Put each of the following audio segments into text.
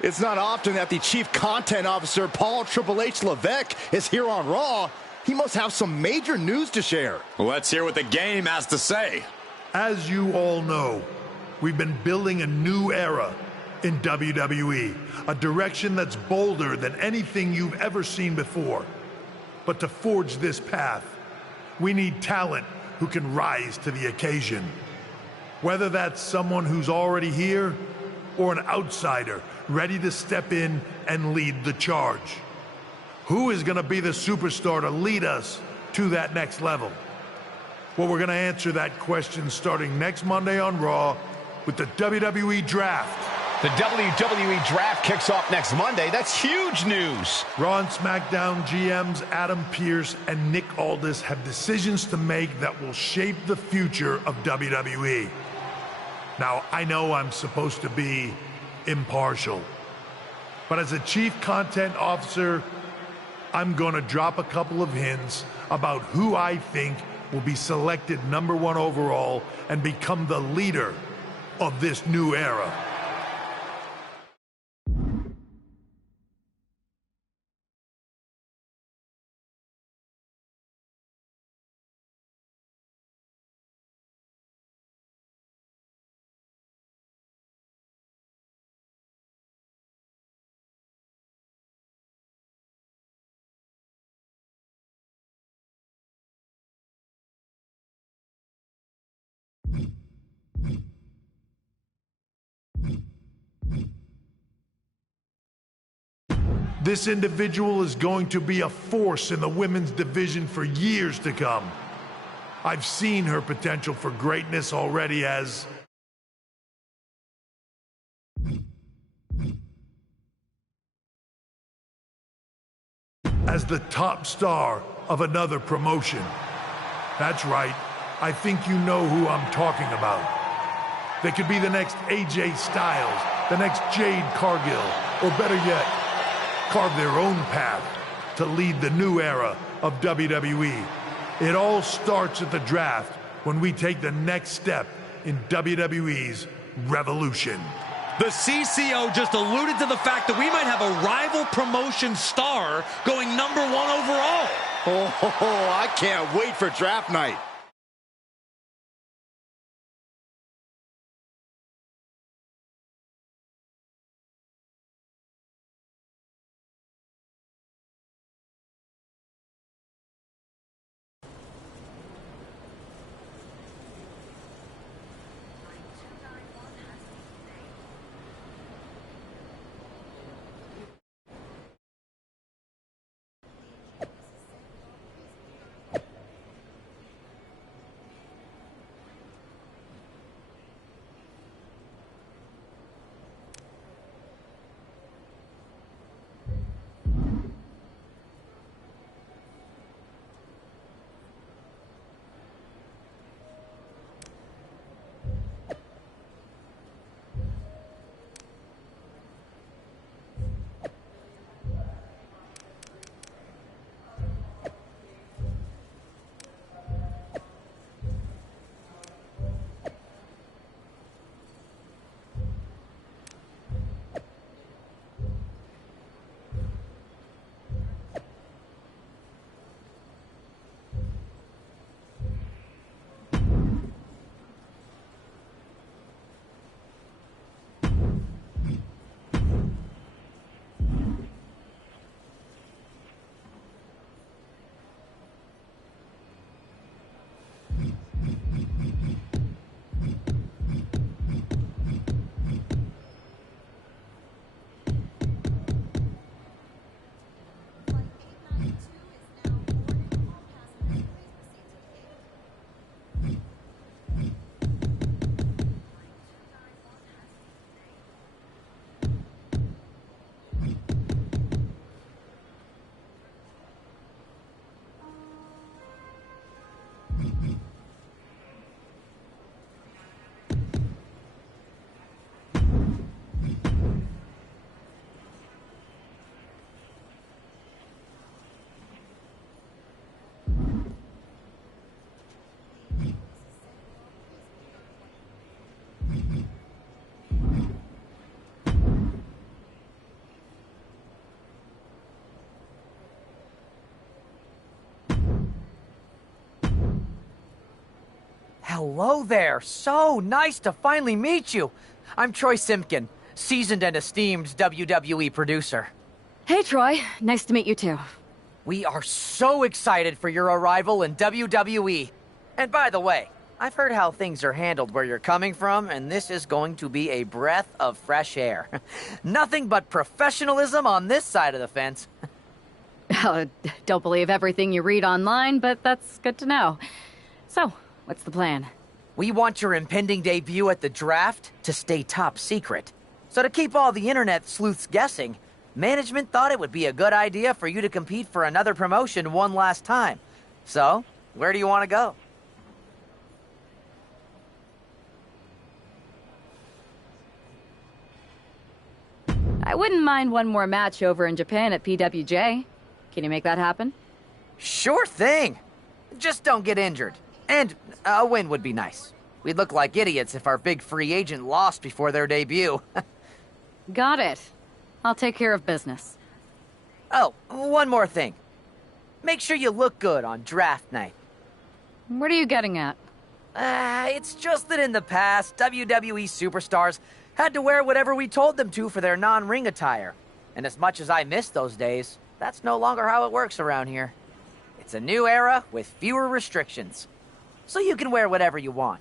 It's not often that the Chief Content Officer, Paul Triple H Levesque, is here on Raw. He must have some major news to share. Let's hear what the game has to say. As you all know, we've been building a new era in WWE, a direction that's bolder than anything you've ever seen before. But to forge this path, we need talent who can rise to the occasion. Whether that's someone who's already here or an outsider ready to step in and lead the charge. Who is going to be the superstar to lead us to that next level? Well, we're going to answer that question starting next Monday on Raw with the WWE Draft. The WWE Draft kicks off next Monday. That's huge news. Raw and SmackDown GMs Adam Pearce and Nick Aldis have decisions to make that will shape the future of WWE. Now, I know I'm supposed to be impartial, but as a Chief Content Officer, I'm going to drop a couple of hints about who I think will be selected #1 overall and become the leader of this new era. This individual is going to be a force in the women's division for years to come. I've seen her potential for greatness already as the top star of another promotion. That's right, I think you know who I'm talking about. They could be the next AJ Styles, the next Jade Cargill, or better yet, carve their own path to lead the new era of WWE. It all starts at the draft when we take the next step in WWE's revolution. The CCO just alluded to the fact that we might have a rival promotion star going #1 overall. Oh, I can't wait for draft night. Hello there. So nice to finally meet you. I'm Troy Simpkin, seasoned and esteemed WWE producer. Hey, Troy. Nice to meet you, too. We are so excited for your arrival in WWE. And by the way, I've heard how things are handled where you're coming from, and this is going to be a breath of fresh air. Nothing but professionalism on this side of the fence. Don't believe everything you read online, but that's good to know. So, what's the plan? We want your impending debut at the draft to stay top secret. So to keep all the internet sleuths guessing, management thought it would be a good idea for you to compete for another promotion one last time. So, where do you want to go? I wouldn't mind one more match over in Japan at PWJ. Can you make that happen? Sure thing. Just don't get injured. And a win would be nice. We'd look like idiots if our big free agent lost before their debut. Got it. I'll take care of business. Oh, one more thing. Make sure you look good on draft night. What are you getting at? It's just that in the past, WWE superstars had to wear whatever we told them to for their non-ring attire. And as much as I miss those days, that's no longer how it works around here. It's a new era with fewer restrictions. So you can wear whatever you want.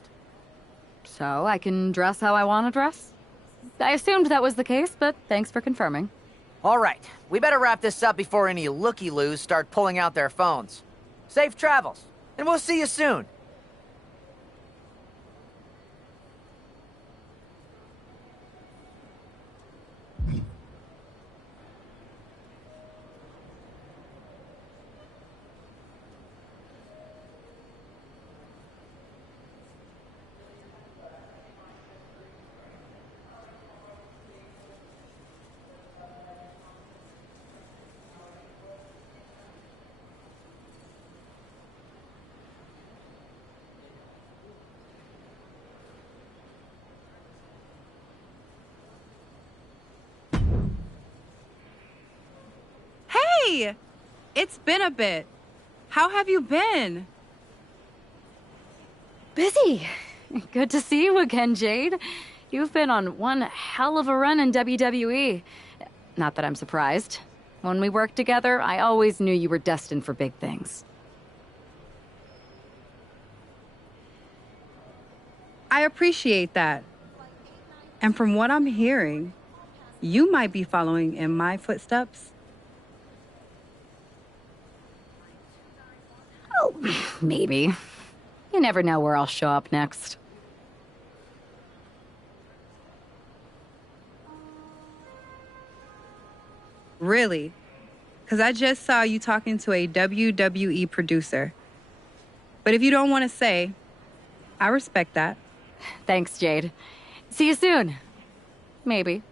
So I can dress how I want to dress? I assumed that was the case, but thanks for confirming. All right, we better wrap this up before any looky-loos start pulling out their phones. Safe travels, and we'll see you soon. Hey! It's been a bit. How have you been? Busy. Good to see you again, Jade. You've been on one hell of a run in WWE. Not that I'm surprised. When we worked together, I always knew you were destined for big things. I appreciate that. And from what I'm hearing, you might be following in my footsteps. Oh, maybe. You never know where I'll show up next. Really? Because I just saw you talking to a WWE producer. But if you don't want to say, I respect that. Thanks, Jade. See you soon. Maybe.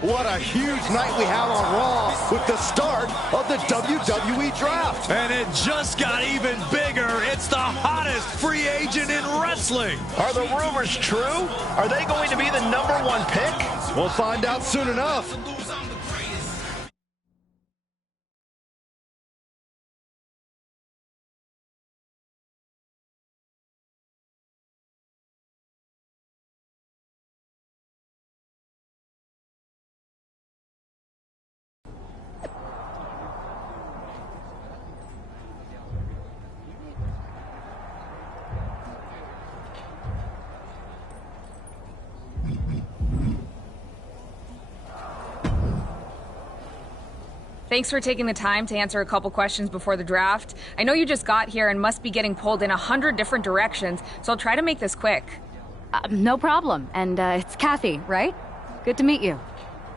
What a huge night we have on Raw with the start of the WWE Draft. And it just got even bigger. It's the hottest free agent in wrestling. Are the rumors true? Are they going to be the #1 pick? We'll find out soon enough. Thanks for taking the time to answer a couple questions before the draft. I know you just got here and must be getting pulled in 100 different directions, so I'll try to make this quick. No problem. And it's Kathy, right? Good to meet you.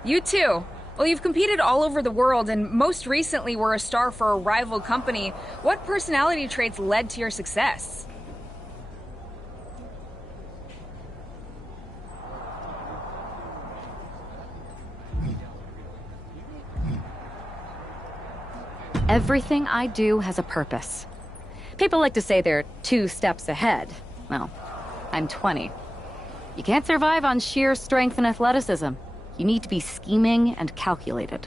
You too. Well, you've competed all over the world and most recently were a star for a rival company. What personality traits led to your success? Everything I do has a purpose. People like to say they're 2 steps ahead. Well, I'm 20. You can't survive on sheer strength and athleticism. You need to be scheming and calculated.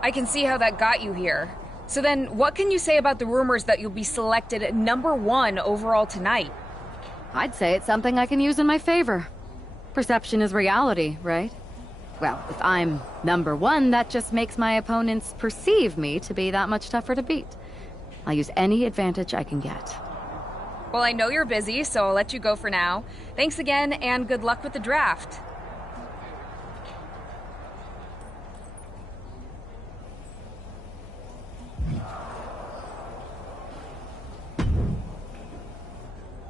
I can see how that got you here. So then, what can you say about the rumors that you'll be selected #1 overall tonight? I'd say it's something I can use in my favor. Perception is reality, right? Well, if I'm #1, that just makes my opponents perceive me to be that much tougher to beat. I'll use any advantage I can get. Well, I know you're busy, so I'll let you go for now. Thanks again, and good luck with the draft.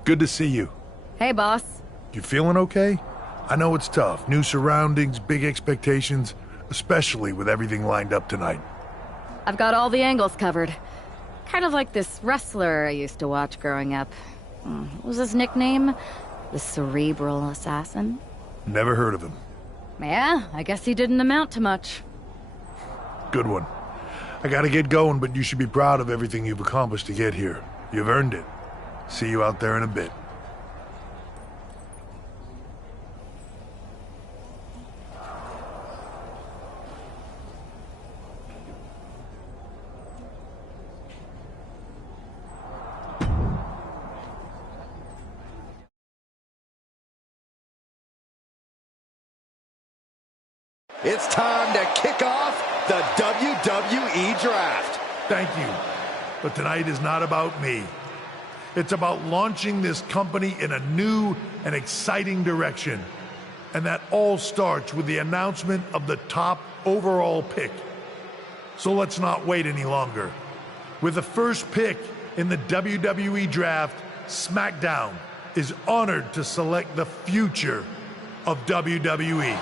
Good to see you. Hey, boss. You feeling okay? I know it's tough. New surroundings, big expectations, especially with everything lined up tonight. I've got all the angles covered. Kind of like this wrestler I used to watch growing up. What was his nickname? The Cerebral Assassin? Never heard of him. Yeah, I guess he didn't amount to much. Good one. I gotta get going, but you should be proud of everything you've accomplished to get here. You've earned it. See you out there in a bit. It's time to kick off the WWE Draft. Thank you. But tonight is not about me. It's about launching this company in a new and exciting direction. And that all starts with the announcement of the top overall pick. So let's not wait any longer. With the first pick in the WWE Draft, SmackDown is honored to select the future of WWE.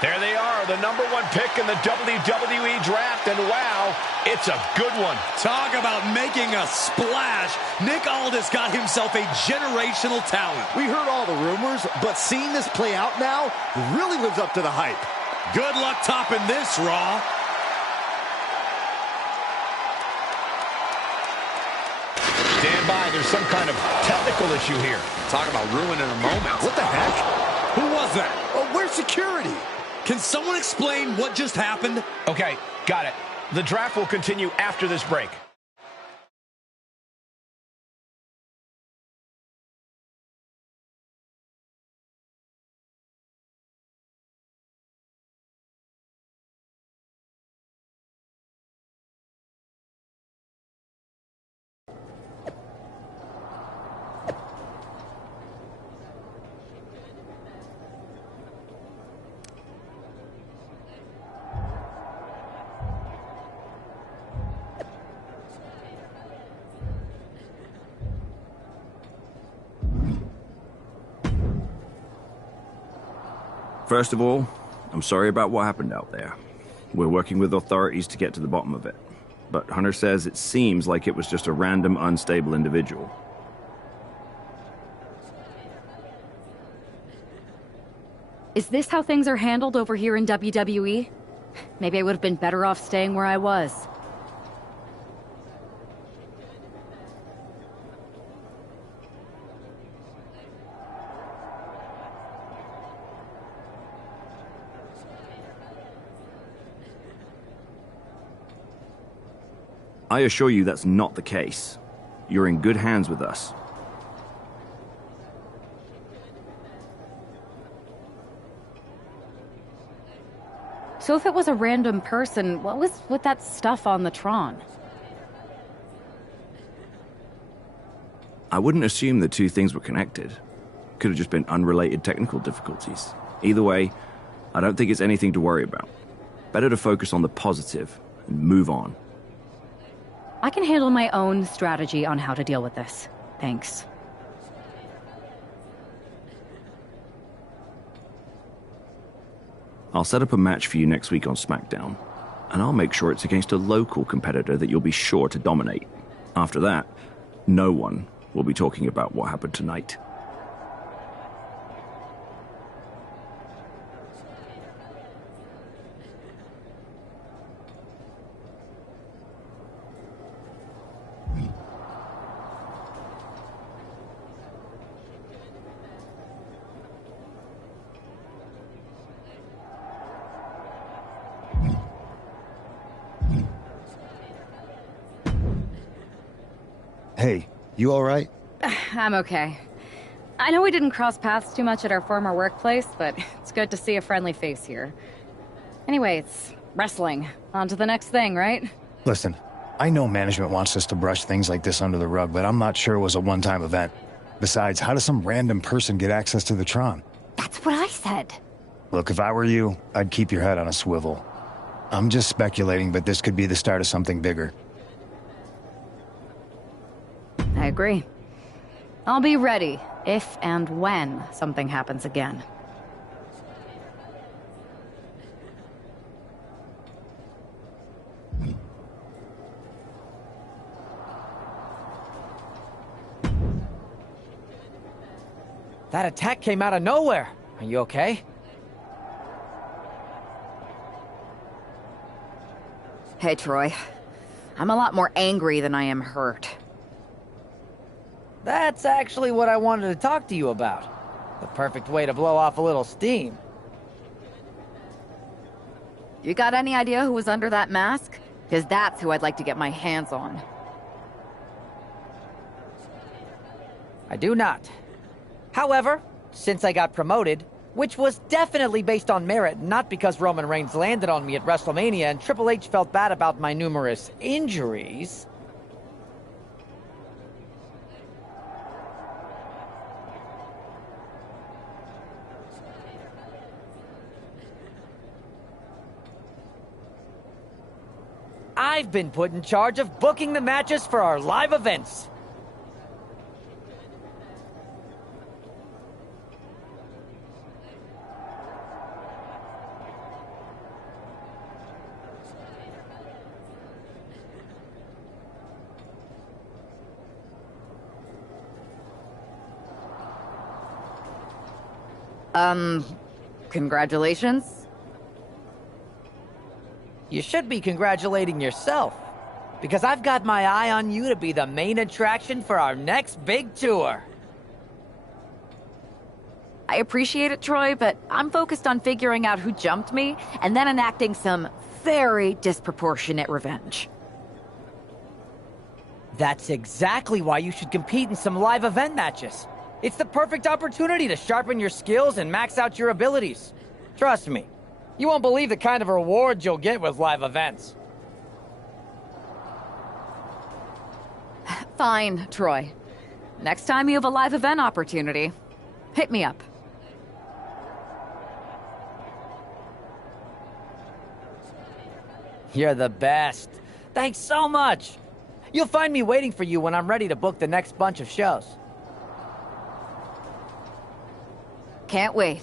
There they are, the #1 pick in the WWE Draft, and wow, it's a good one. Talk about making a splash. Nick Aldis got himself a generational talent. We heard all the rumors, but seeing this play out now really lives up to the hype. Good luck topping this, Raw. Stand by, there's some kind of technical issue here. Talk about ruining a moment. What the heck? Who was that? Oh, where's security? Can someone explain what just happened? Okay, got it. The draft will continue after this break. First of all, I'm sorry about what happened out there. We're working with authorities to get to the bottom of it. But Hunter says it seems like it was just a random, unstable individual. Is this how things are handled over here in WWE? Maybe I would have been better off staying where I was. I assure you that's not the case. You're in good hands with us. So if it was a random person, what was with that stuff on the Tron? I wouldn't assume the two things were connected. Could have just been unrelated technical difficulties. Either way, I don't think it's anything to worry about. Better to focus on the positive and move on. I can handle my own strategy on how to deal with this. Thanks. I'll set up a match for you next week on SmackDown, and I'll make sure it's against a local competitor that you'll be sure to dominate. After that, no one will be talking about what happened tonight. Hey, you alright? I'm okay. I know we didn't cross paths too much at our former workplace, but it's good to see a friendly face here. Anyway, it's wrestling. On to the next thing, right? Listen, I know management wants us to brush things like this under the rug, but I'm not sure it was a one-time event. Besides, how does some random person get access to the Tron? That's what I said. Look, if I were you, I'd keep your head on a swivel. I'm just speculating, but this could be the start of something bigger. I agree. I'll be ready if and when something happens again. That attack came out of nowhere. Are you okay? Hey, Troy. I'm a lot more angry than I am hurt. That's actually what I wanted to talk to you about. The perfect way to blow off a little steam. You got any idea who was under that mask? Because that's who I'd like to get my hands on. I do not. However, since I got promoted, which was definitely based on merit, not because Roman Reigns landed on me at WrestleMania and Triple H felt bad about my numerous injuries... I've been put in charge of booking the matches for our live events. Congratulations? You should be congratulating yourself, because I've got my eye on you to be the main attraction for our next big tour. I appreciate it, Troy, but I'm focused on figuring out who jumped me and then enacting some very disproportionate revenge. That's exactly why you should compete in some live event matches. It's the perfect opportunity to sharpen your skills and max out your abilities. Trust me, you won't believe the kind of rewards you'll get with live events. Fine, Troy. Next time you have a live event opportunity, hit me up. You're the best. Thanks so much. You'll find me waiting for you when I'm ready to book the next bunch of shows. Can't wait.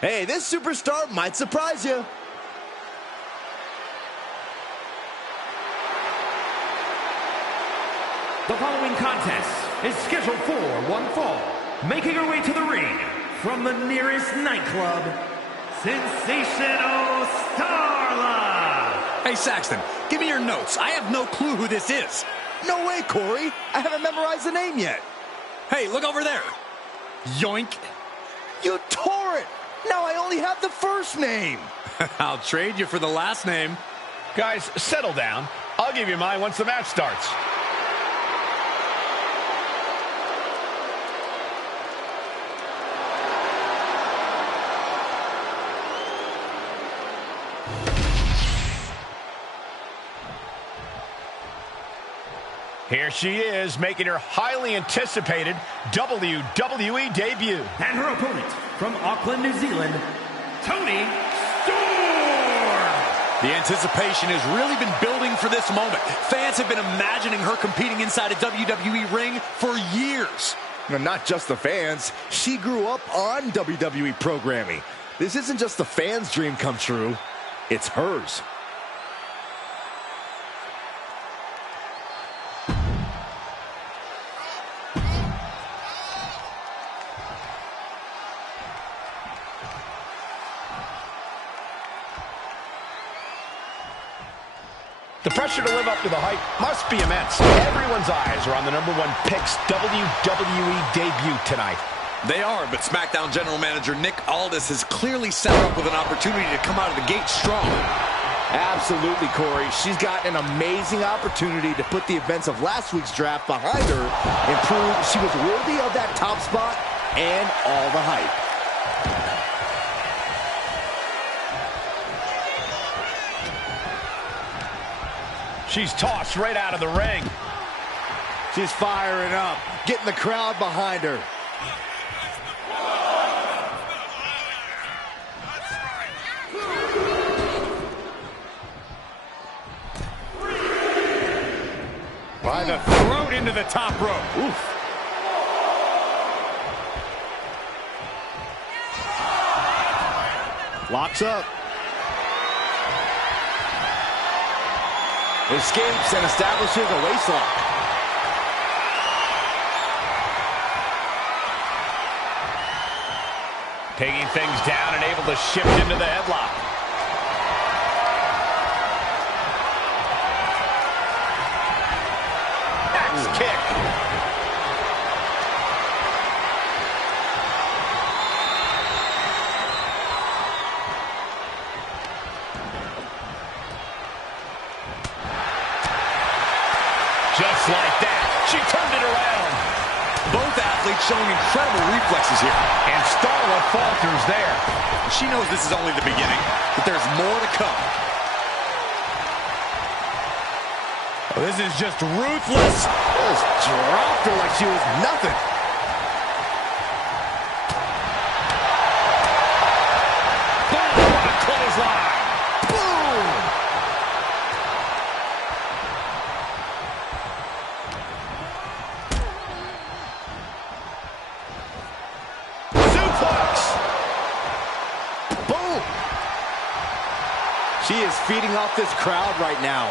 Hey, this superstar might surprise you. The following contest is scheduled for one fall. Making her way to the ring from the nearest nightclub, Sensational Starla. Hey, Saxton, give me your notes. I have no clue who this is. No way, Corey. I haven't memorized the name yet. Hey, look over there. Yoink. You tore it. Now I only have the first name. I'll trade you for the last name. Guys, settle down. I'll give you mine once the match starts. Here she is, making her highly anticipated WWE debut. And her opponent from Auckland, New Zealand, Toni Storm. The anticipation has really been building for this moment. Fans have been imagining her competing inside a WWE ring for years. Not just the fans. She grew up on WWE programming. This isn't just the fans' dream come true. It's hers. The pressure to live up to the hype must be immense. Everyone's eyes are on the #1 pick's WWE debut tonight. They are, but SmackDown General Manager Nick Aldis has clearly set her up with an opportunity to come out of the gate strong. Absolutely, Corey. She's got an amazing opportunity to put the events of last week's draft behind her and prove she was worthy of that top spot and all the hype. She's tossed right out of the ring. She's firing up, getting the crowd behind her. By the throat into the top rope. Oof. Locks up. Escapes and establishes a waistlock. Taking things down and able to shift into the headlock. Axe kick. Just like that, she turned it around. Both athletes showing incredible reflexes here. And Starla falters there. She knows this is only the beginning, but there's more to come. Oh, this is just ruthless. Just dropped her like she was nothing. Boom, what a clothesline. Boom! Boom! She is feeding off this crowd right now.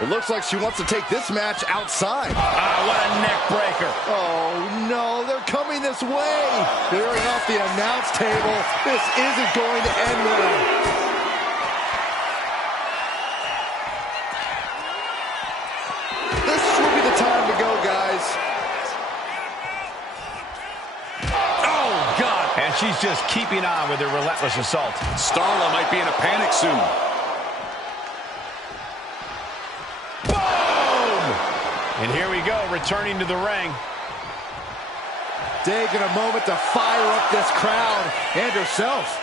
It looks like she wants to take this match outside. What a neck breaker. Oh, no, they're coming this way. Clearing off the announce table. This isn't going to end well. This will be the time to go, guys. Oh, God. And she's just keeping on with her relentless assault. Starla might be in a panic soon. And here we go, returning to the ring. Taking a moment to fire up this crowd and herself.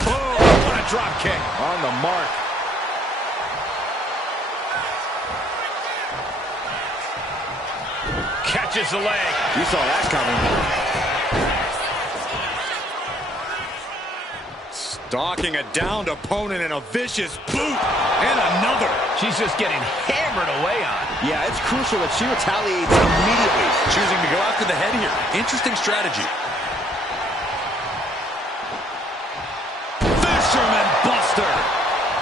Oh, what a drop kick. On the mark. Catches the leg. You saw that coming. Stalking a downed opponent in a vicious boot. And another. She's just getting hammered hammered away on. Yeah, it's crucial that she retaliates immediately. Choosing to go after the head here. Interesting strategy. Fisherman Buster.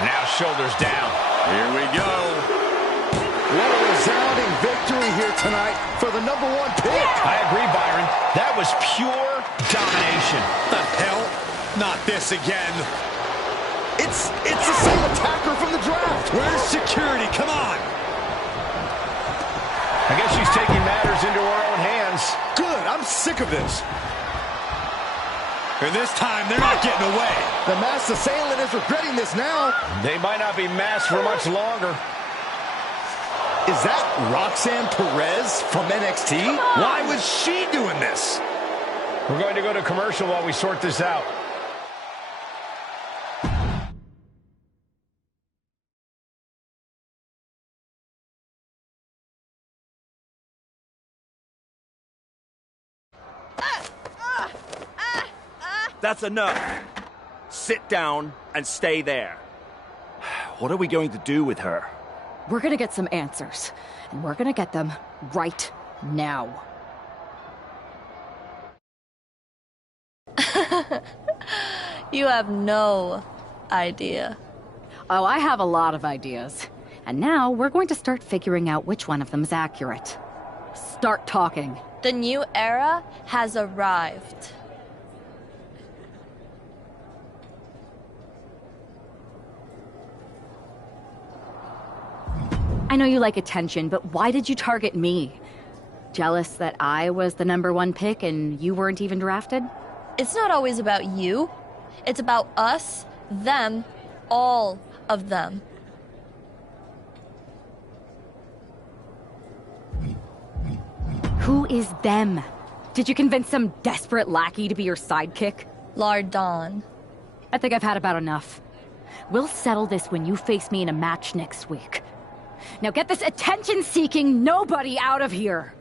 Now shoulders down. Here we go. What a resounding victory here tonight for the #1 pick. I agree, Byron. That was pure domination. The hell? Not this again. It's the same attacker from the draft. Where's security? Come on. I guess she's taking matters into her own hands. Good. I'm sick of this. And this time, they're not getting away. The masked assailant is regretting this now. They might not be masked for much longer. Is that Roxanne Perez from NXT? Why was she doing this? We're going to go to commercial while we sort this out. That's enough. Sit down and stay there. What are we going to do with her? We're gonna get some answers, and we're gonna get them right now. You have no idea. Oh, I have a lot of ideas. And now we're going to start figuring out which one of them is accurate. Start talking. The new era has arrived. I know you like attention, but why did you target me? Jealous that I was the #1 pick and you weren't even drafted? It's not always about you. It's about us, them, all of them. Who is them? Did you convince some desperate lackey to be your sidekick? Lardon. I think I've had about enough. We'll settle this when you face me in a match next week. Now get this attention-seeking nobody out of here!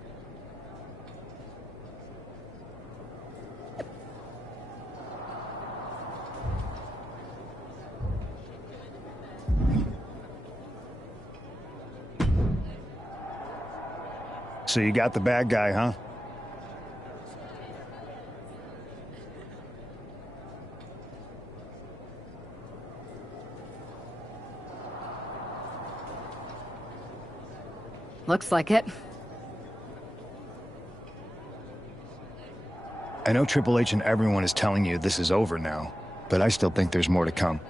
So you got the bad guy, huh? Looks like it. I know Triple H and everyone is telling you this is over now, but I still think there's more to come.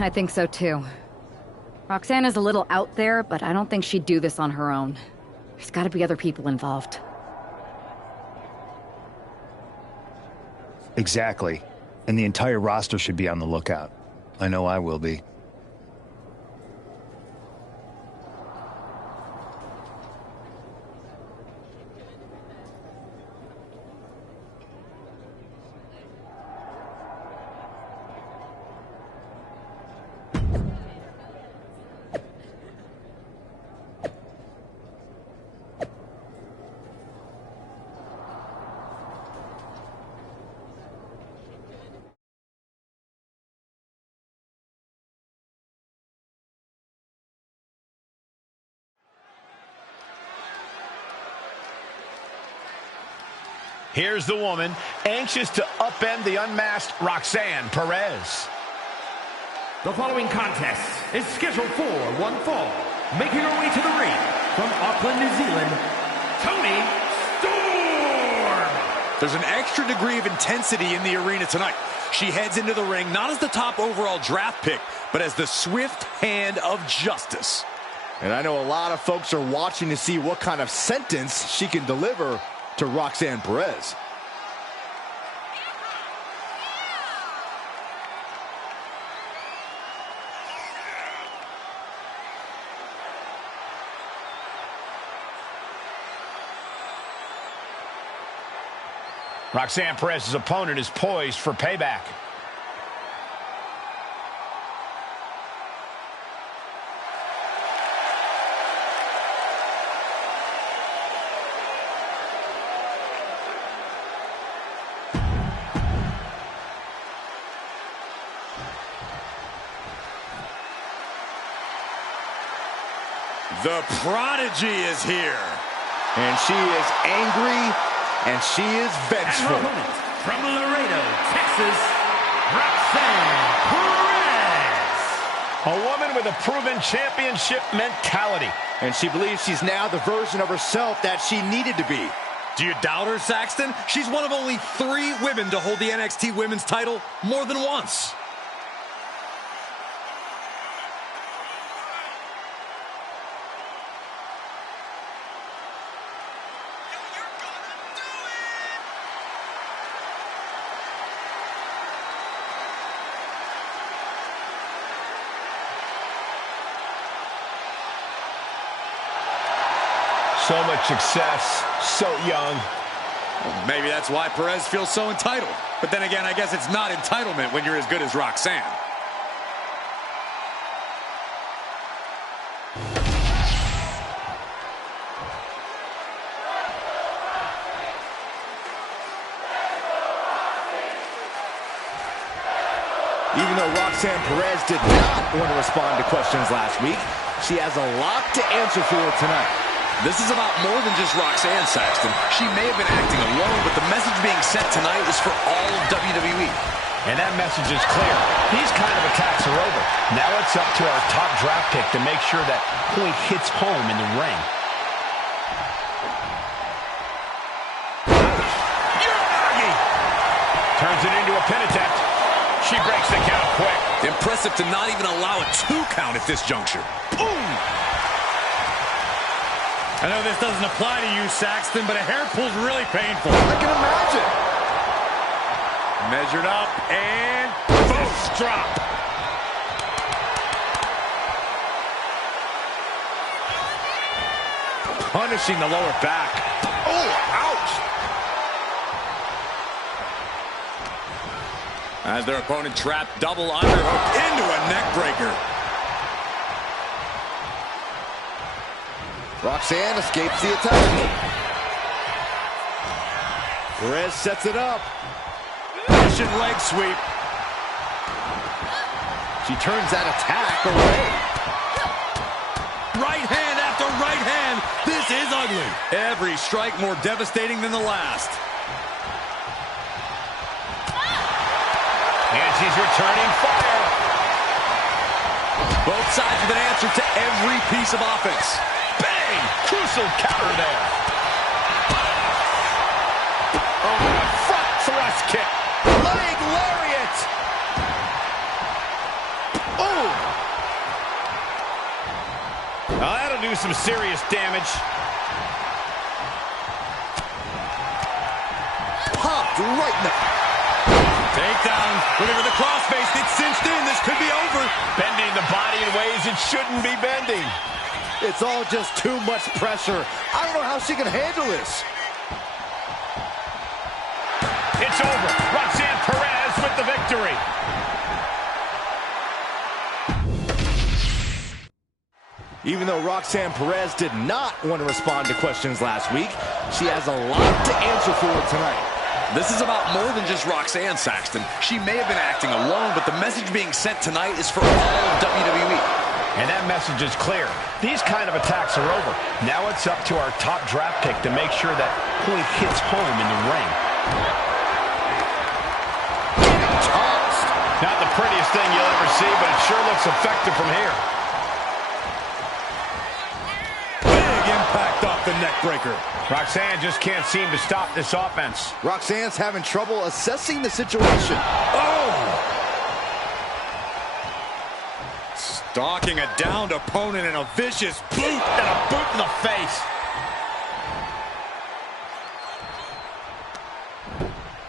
I think so too. Roxanne is a little out there, but I don't think she'd do this on her own. There's gotta be other people involved. Exactly. And the entire roster should be on the lookout. I know I will be. Here's the woman, anxious to upend the unmasked Roxanne Perez. The following contest is scheduled for one fall. Making her way to the ring from Auckland, New Zealand, Toni Storm. There's an extra degree of intensity in the arena tonight. She heads into the ring not as the top overall draft pick, but as the swift hand of justice. And I know a lot of folks are watching to see what kind of sentence she can deliver to Roxanne Perez. Roxanne Perez's opponent is poised for payback. The prodigy is here. And she is angry, and she is vengeful. And her opponent, from Laredo, Texas, Roxanne Perez. A woman with a proven championship mentality. And she believes she's now the version of herself that she needed to be. Do you doubt her, Saxton? She's one of only 3 women to hold the NXT Women's title more than once. So much success, so young. Well, maybe that's why Perez feels so entitled. But then again, I guess it's not entitlement when you're as good as Roxanne. Even though Roxanne Perez did not want to respond to questions last week, she has a lot to answer for tonight. This is about more than just Roxanne, Saxton. She may have been acting alone, but the message being sent tonight is for all of WWE. And that message is clear. These kind of attacks are over. Now it's up to our top draft pick to make sure that point hits home in the ring. Uranagi! Turns it into a pin attempt. She breaks the count quick. Impressive to not even allow a 2 count at this juncture. Boom! I know this doesn't apply to you, Saxton, but a hair pull's really painful. I can imagine. Measured up and boom! Drop. Punishing the lower back. Oh, ouch! As their opponent trapped, double underhook into a neck breaker. Roxanne escapes the attack. Perez sets it up. Russian leg sweep. She turns that attack away. Right hand after right hand. This is ugly. Every strike more devastating than the last. And she's returning fire. Both sides with an answer to every piece of offense. Bang! Crucial counter there. Oh, front thrust kick. Leg lariat. Oh! Now that'll do some serious damage. Popped right in the... Takedown. Looking for the crossface. It's cinched in. This could be over. Bending the body in ways it shouldn't be bending. It's all just too much pressure. I don't know how she can handle this. It's over. Roxanne Perez with the victory. Even though Roxanne Perez did not want to respond to questions last week, she has a lot to answer for tonight. This is about more than just Roxanne, Saxton. She may have been acting alone, but the message being sent tonight is for all of WWE. And that message is clear. These kind of attacks are over. Now it's up to our top draft pick to make sure that point hits home in the ring. Tossed. Not the prettiest thing you'll ever see, but it sure looks effective from here. Big impact off the neck breaker. Roxanne just can't seem to stop this offense. Roxanne's having trouble assessing the situation. Oh! Stalking a downed opponent and a vicious boot and a boot in the face.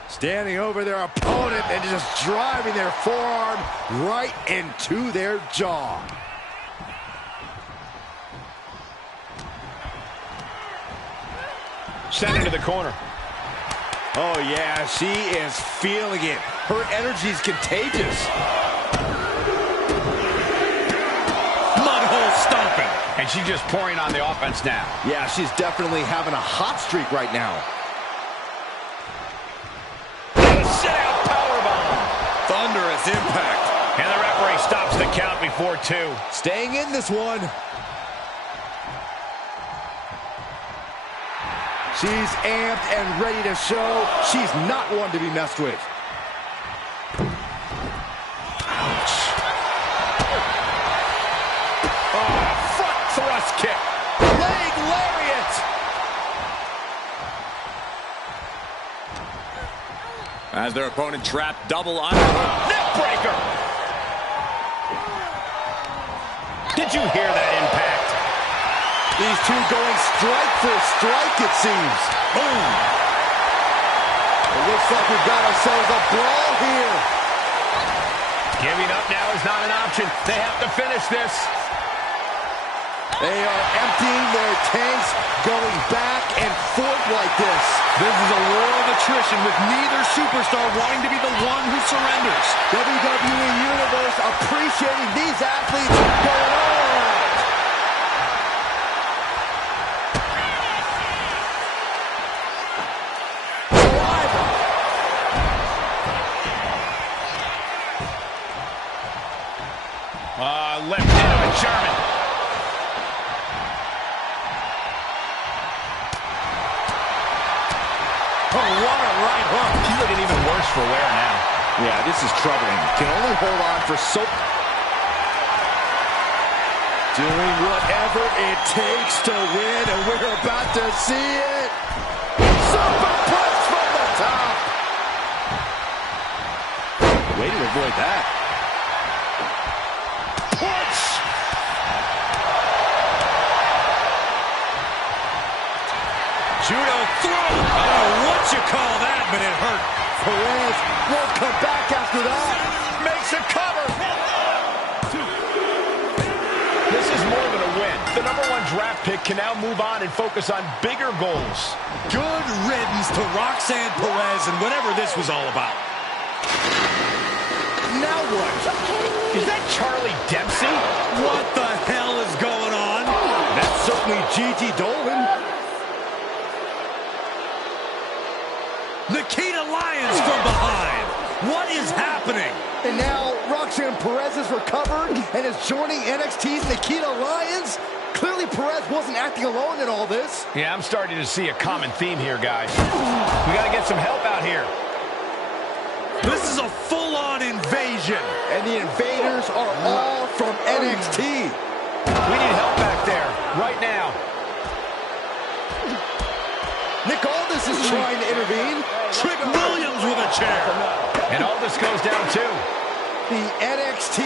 Standing over their opponent and just driving their forearm right into their jaw. Send it to the corner. Oh, yeah, she is feeling it. Her energy's contagious. Mudhole stomping. And she's just pouring on the offense now. Yeah, she's definitely having a hot streak right now. Sit-out powerbomb. Thunderous impact. And the referee stops the count before 2. Staying in this one. She's amped and ready to show she's not one to be messed with. Ouch. Oh, front thrust kick. Leg lariat. As their opponent trapped, double underhook. Neck breaker. Did you hear that impact? These two going strike for strike, it seems. Boom. It looks like we've got ourselves a brawl here. Giving up now is not an option. They have to finish this. They are emptying their tanks, going back and forth like this. This is a war of attrition with neither superstar wanting to be the one who surrenders. WWE Universe appreciating these athletes going on. Left into a German. Oh, what a right hook. He's looking even worse for wear now. Yeah, this is troubling. Can only hold on for so... Doing whatever it takes to win, and we're about to see it. Superplex from the top. Way to avoid that. Punch. Judo throw. I don't know what you call that, but it hurt. Perez won't come back after that. Makes a cover. This is more than a win. The #1 draft pick can now move on and focus on bigger goals. Good riddance to Roxanne Perez and whatever this was all about. Now what? Is that Charlie Dempsey? What the hell is going on? That's certainly Gigi Dolan. Nikita Lyons from behind. What is happening? And now Roxanne Perez is recovered and is joining NXT's Nikita Lyons. Clearly Perez wasn't acting alone in all this. Yeah, I'm starting to see a common theme here, guys. We got to get some help out here. This is a full-on invasion. And the invaders are all from NXT. We need help back there, right now. Nick Aldis is trying to intervene. Trick Williams with a chair. And Aldis goes down too. The NXT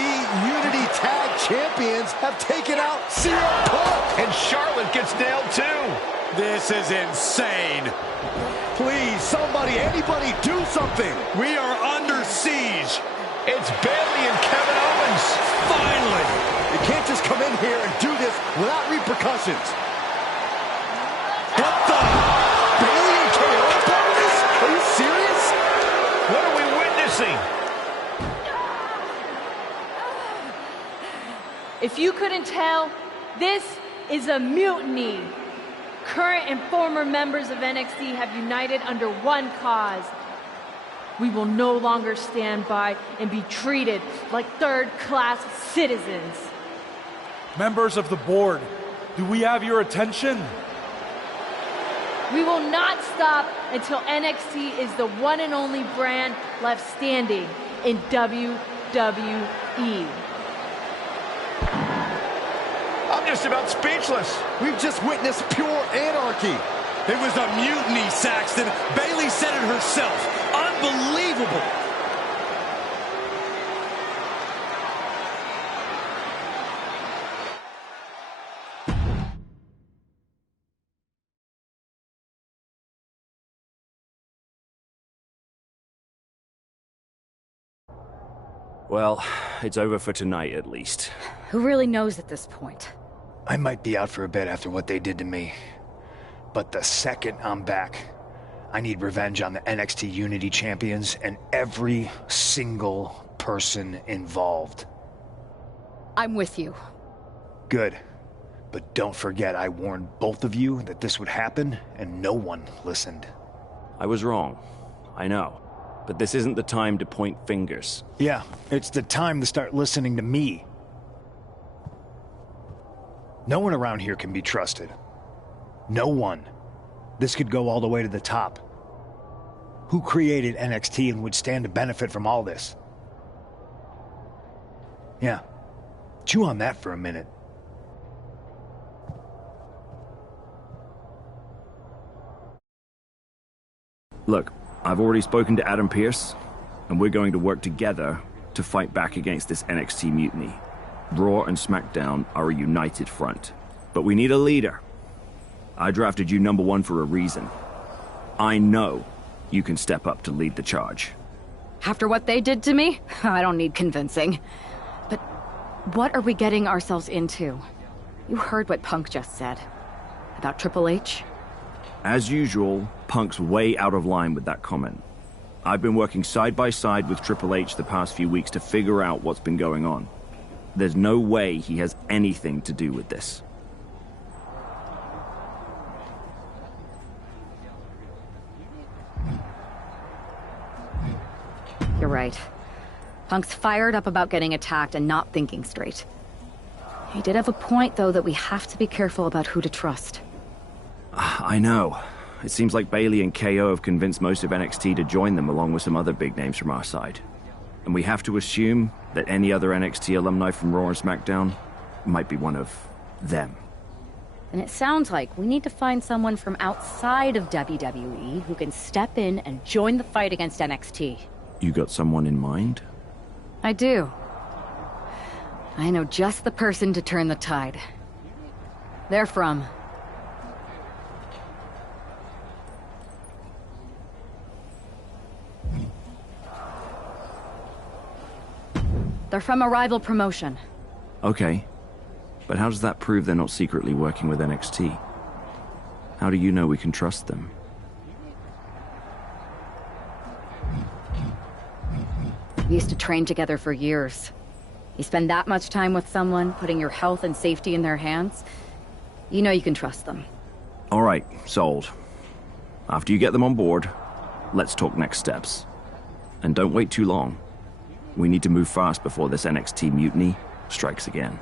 Unity Tag Champions have taken out CM Punk. And Charlotte gets nailed too. This is insane. Please, somebody, anybody, do something. We are under siege. It's Bayley and Kevin Owens. Finally. You can't just come in here and do this without repercussions. What the? Bayley and KO part of this? Are you serious? What are we witnessing? If you couldn't tell, this is a mutiny. Current and former members of NXT have united under one cause. We will no longer stand by and be treated like third-class citizens. Members of the board, do we have your attention? We will not stop until NXT is the one and only brand left standing in WWE. I'm just about speechless. We've just witnessed pure anarchy. It was a mutiny, Saxton. Bayley said it herself. Unbelievable. Well, it's over for tonight at least. Who really knows at this point? I might be out for a bit after what they did to me. But the second I'm back, I need revenge on the NXT Unity Champions and every single person involved. I'm with you. Good. But don't forget I warned both of you that this would happen, and no one listened. I was wrong. I know. But this isn't the time to point fingers. Yeah, it's the time to start listening to me. No one around here can be trusted. No one. This could go all the way to the top. Who created NXT and would stand to benefit from all this? Yeah, chew on that for a minute. Look, I've already spoken to Adam Pearce, and we're going to work together to fight back against this NXT mutiny. Raw and SmackDown are a united front, but we need a leader. I drafted you #1 for a reason. I know you can step up to lead the charge. After what they did to me, I don't need convincing. But what are we getting ourselves into? You heard what Punk just said. About Triple H? As usual, Punk's way out of line with that comment. I've been working side by side with Triple H the past few weeks to figure out what's been going on. There's no way he has anything to do with this. You're right. Punk's fired up about getting attacked and not thinking straight. He did have a point, though, that we have to be careful about who to trust. I know. It seems like Bayley and KO have convinced most of NXT to join them along with some other big names from our side. And we have to assume that any other NXT alumni from Raw and SmackDown might be one of them. And it sounds like we need to find someone from outside of WWE who can step in and join the fight against NXT. You got someone in mind? I do. I know just the person to turn the tide. They're from... They're from a rival promotion. Okay. But how does that prove they're not secretly working with NXT? How do you know we can trust them? We used to train together for years. You spend that much time with someone, putting your health and safety in their hands, you know you can trust them. All right, sold. After you get them on board, let's talk next steps. And don't wait too long. We need to move fast before this NXT mutiny strikes again.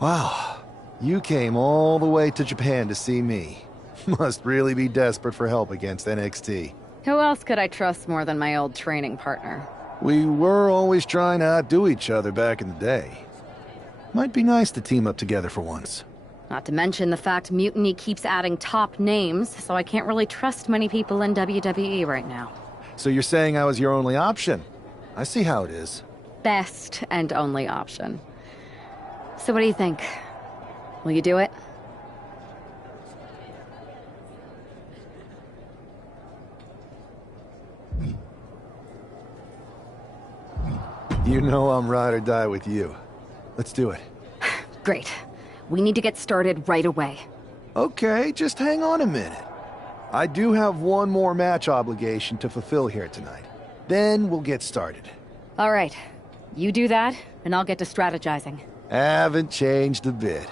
Wow, you came all the way to Japan to see me. Must really be desperate for help against NXT. Who else could I trust more than my old training partner? We were always trying to outdo each other back in the day. Might be nice to team up together for once. Not to mention the fact Mutiny keeps adding top names, so I can't really trust many people in WWE right now. So you're saying I was your only option? I see how it is. best and only option. So what do you think? Will you do it? You know I'm ride or die with you. Let's do it. Great. We need to get started right away. Okay, just hang on a minute. I do have one more match obligation to fulfill here tonight. Then we'll get started. All right. You do that, and I'll get to strategizing. Haven't changed a bit.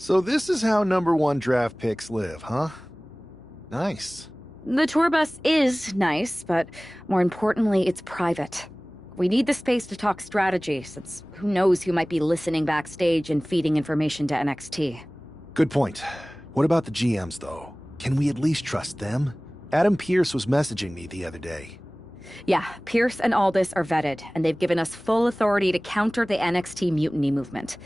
So this is how #1 draft picks live, huh? Nice. The tour bus is nice, but more importantly, it's private. We need the space to talk strategy, since who knows who might be listening backstage and feeding information to NXT. Good point. What about the GMs, though? Can we at least trust them? Adam Pearce was messaging me the other day. Yeah, Pierce and Aldis are vetted, and they've given us full authority to counter the NXT mutiny movement.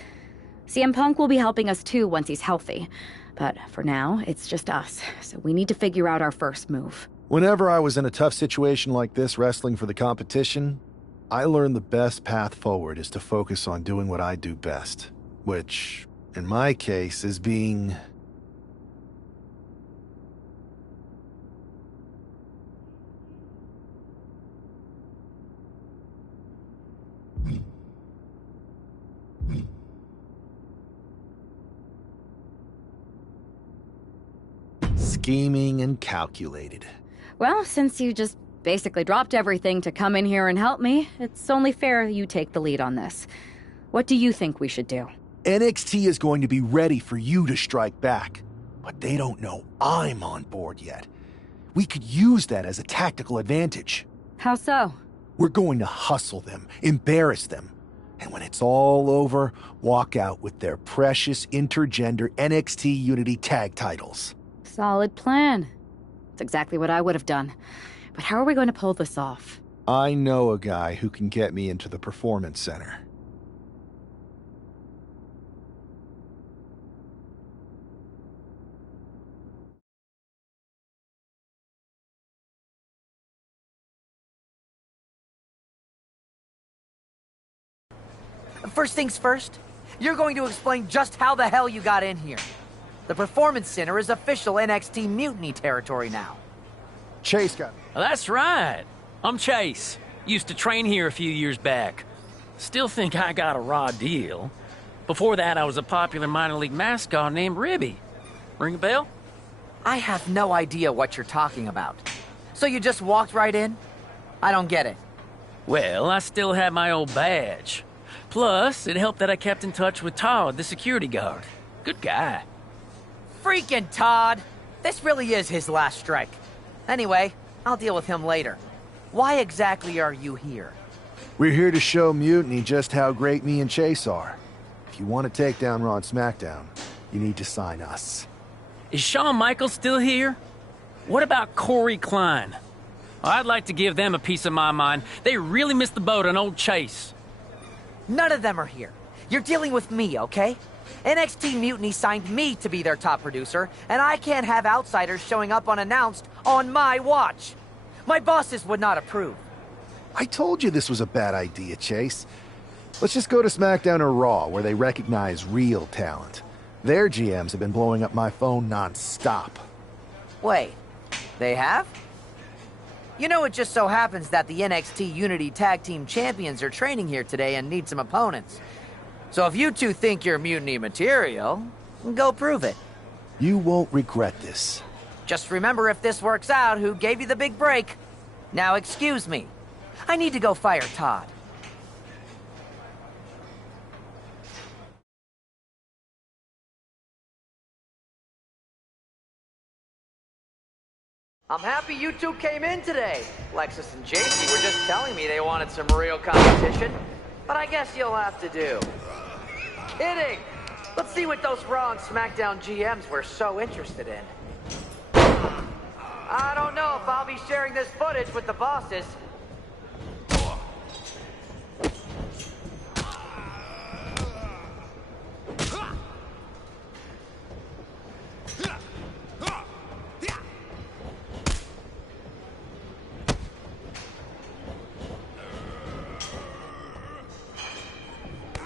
CM Punk will be helping us too once he's healthy. But for now, it's just us, so we need to figure out our first move. Whenever I was in a tough situation like this wrestling for the competition, I learned the best path forward is to focus on doing what I do best. Which, in my case, is being... scheming and calculated. Well, since you just basically dropped everything to come in here and help me, it's only fair you take the lead on this. What do you think we should do? NXT is going to be ready for you to strike back, but they don't know I'm on board yet. We could use that as a tactical advantage. How so? We're going to hustle them, embarrass them, and when it's all over, walk out with their precious intergender NXT Unity tag titles. Solid plan. It's exactly what I would have done. But how are we going to pull this off? I know a guy who can get me into the Performance Center. First things first, you're going to explain just how the hell you got in here. The Performance Center is official NXT mutiny territory now. Chase got me. That's right. I'm Chase. Used to train here a few years back. Still think I got a raw deal. Before that, I was a popular minor league mascot named Ribby. Ring a bell? I have no idea what you're talking about. So you just walked right in? I don't get it. Well, I still had my old badge. Plus, it helped that I kept in touch with Todd, the security guard. Good guy. Freaking Todd! This really is his last strike. Anyway, I'll deal with him later. Why exactly are you here? We're here to show Mutiny just how great me and Chase are. If you want to take down Raw and SmackDown, you need to sign us. Is Shawn Michaels still here? What about Corey Klein? I'd like to give them a piece of my mind. They really missed the boat on old Chase. None of them are here. You're dealing with me, okay? NXT Mutiny signed me to be their top producer, and I can't have outsiders showing up unannounced on my watch. My bosses would not approve. I told you this was a bad idea, Chase. Let's just go to SmackDown or Raw, where they recognize real talent. Their GMs have been blowing up my phone non-stop. Wait, they have? You know, it just so happens that the NXT Unity Tag Team Champions are training here today and need some opponents. So if you two think you're mutiny material, go prove it. You won't regret this. Just remember, if this works out, who gave you the big break. Now excuse me. I need to go fire Todd. I'm happy you two came in today. Lexus and JC were just telling me they wanted some real competition, but I guess you'll have to do. Kidding! Let's see what those Raw and SmackDown GMs were so interested in. I don't know if I'll be sharing this footage with the bosses.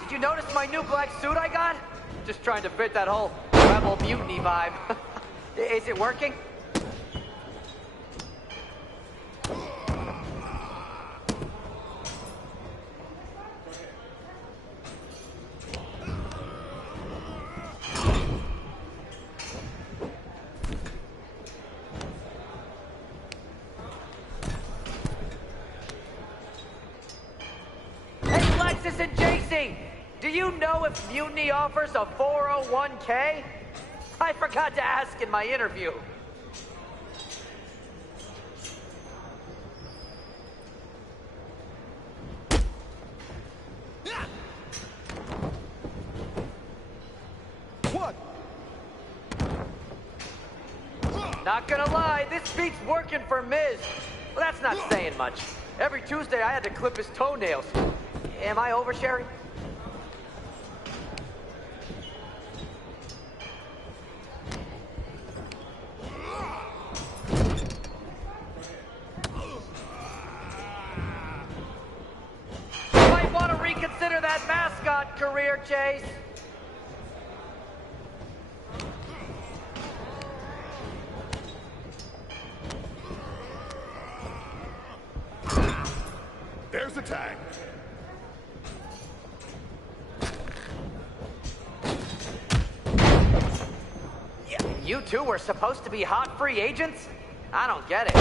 Did you notice my new black suit I got? Just trying to fit that whole rebel mutiny vibe. Is it working? Hey, Lexus and JC! do you know if Mutiny offers a 401k? I forgot to ask in my interview. What? Not gonna lie, this beat's working for Miz. Well, that's not saying much. Every Tuesday I had to clip his toenails. Am I oversharing? Might want to reconsider that mascot career, Chase. There's the tag. You two were supposed to be hot free agents? I don't get it.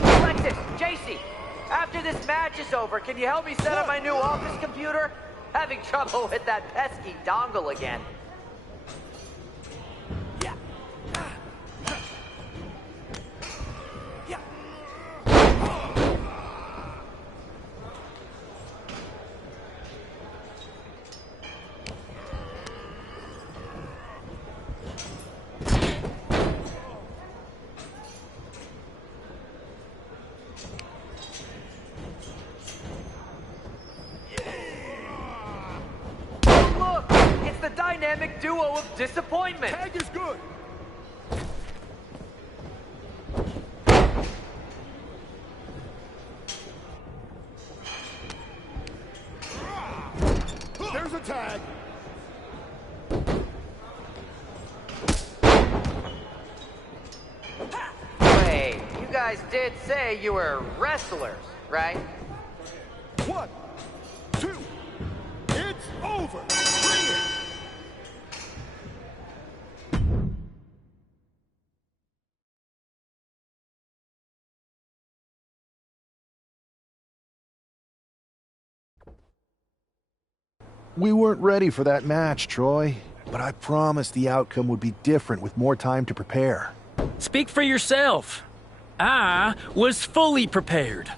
Alexis, JC, after this match is over, can you help me set up my new office computer? Having trouble with that pesky dongle again. The dynamic duo of disappointment. Tag is good. There's a tag. Wait, you guys did say you were wrestlers, right? 1, 2, it's over. Bring it. We weren't ready for that match, Troy, but I promised the outcome would be different with more time to prepare. Speak for yourself. I was fully prepared.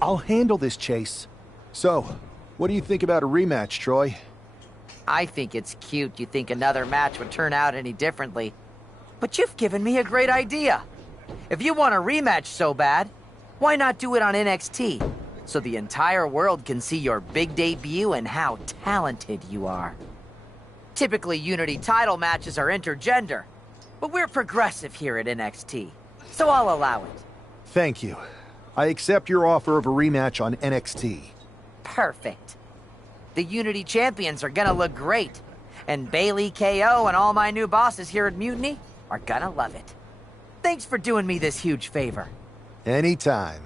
I'll handle this, Chase. So, what do you think about a rematch, Troy? I think it's cute you think another match would turn out any differently. But you've given me a great idea. If you want a rematch so bad, why not do it on NXT? So the entire world can see your big debut and how talented you are. Typically, Unity title matches are intergender, but we're progressive here at NXT, so I'll allow it. Thank you. I accept your offer of a rematch on NXT. Perfect. The Unity champions are gonna look great, and Bailey, KO, and all my new bosses here at Mutiny are gonna love it. Thanks for doing me this huge favor. Anytime.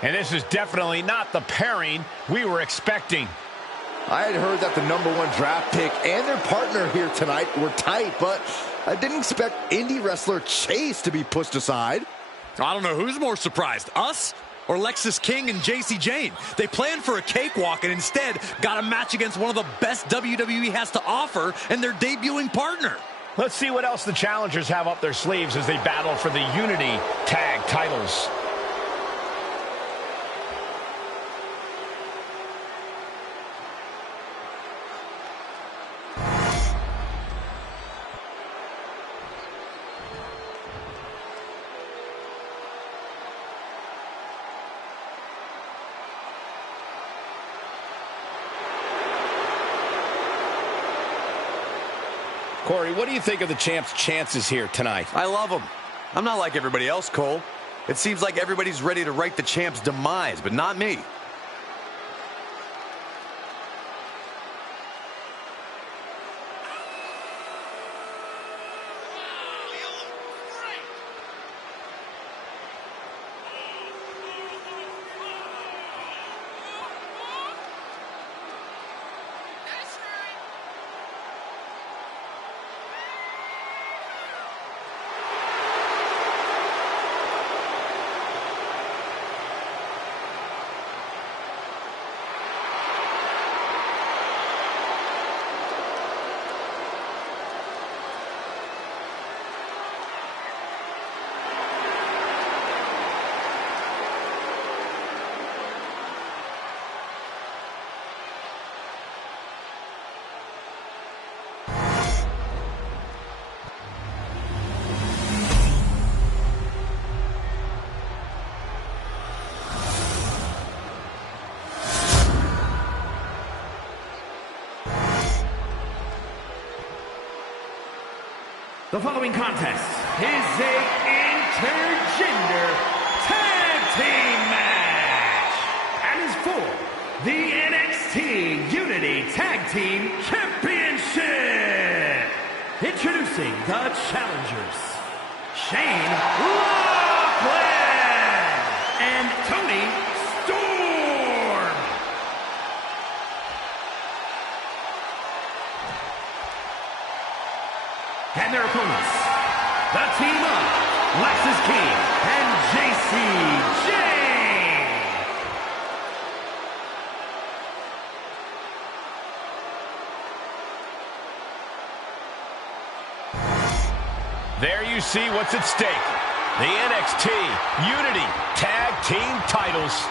And this is definitely not the pairing we were expecting. I had heard that the #1 draft pick and their partner here tonight were tight, but I didn't expect indie wrestler Chase to be pushed aside. I don't know who's more surprised, us or Lexis King and JC Jane. They planned for a cakewalk and instead got a match against one of the best WWE has to offer and their debuting partner. Let's see what else the challengers have up their sleeves as they battle for the Unity Tag titles. Corey, what do you think of the champ's chances here tonight? I love him. I'm not like everybody else, Cole. It seems like everybody's ready to write the champ's demise, but not me. The following contest is a intergender tag team match and is for the NXT Unity Tag Team Championship. Introducing the challengers, Shane Rockland and Tony Storm. And their opponents, the team of Lexis King and JC Jane. There you see what's at stake. The NXT Unity Tag Team titles.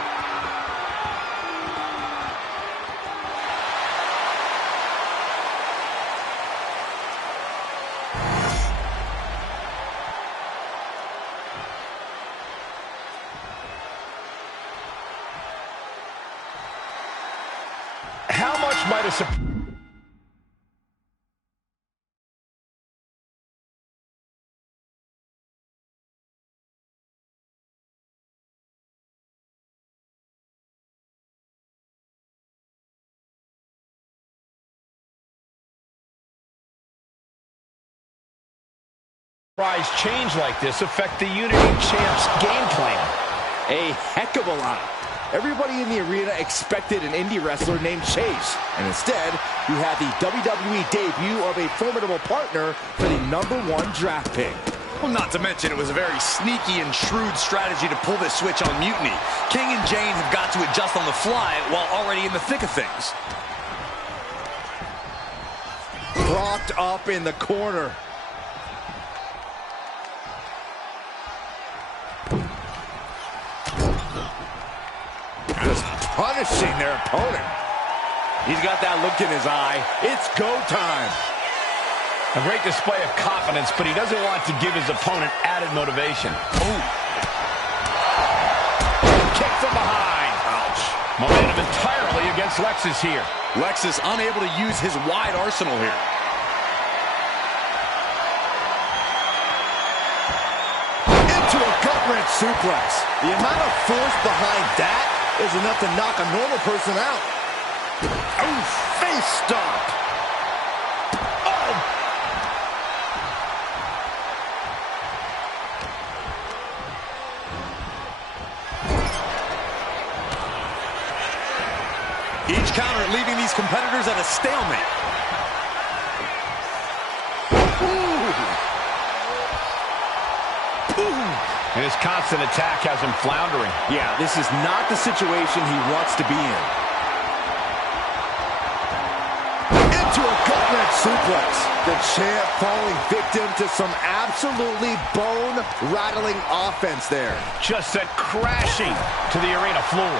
How much might a surprise change like this affect the Unity Champ's game plan? A heck of a lot. Everybody in the arena expected an indie wrestler named Chase, and instead, you had the WWE debut of a formidable partner for the #1 draft pick. Well, not to mention it was a very sneaky and shrewd strategy to pull this switch on Mutiny. King and Jane have got to adjust on the fly while already in the thick of things. Propped up in the corner. Just punishing their opponent. He's got that look in his eye. It's go time. A great display of confidence, but he doesn't want to give his opponent added motivation. Ooh. Kick from behind. Ouch. Momentum entirely against Lexis here. Lexis unable to use his wide arsenal here. Into a gut-wrench suplex. The amount of force behind that is enough to knock a normal person out. Oh, face stomp. Oh. Each counter leaving these competitors at a stalemate. And his constant attack has him floundering. Yeah, this is not the situation he wants to be in. Into a gut-wrench suplex. The champ falling victim to some absolutely bone-rattling offense there. Just sent crashing to the arena floor.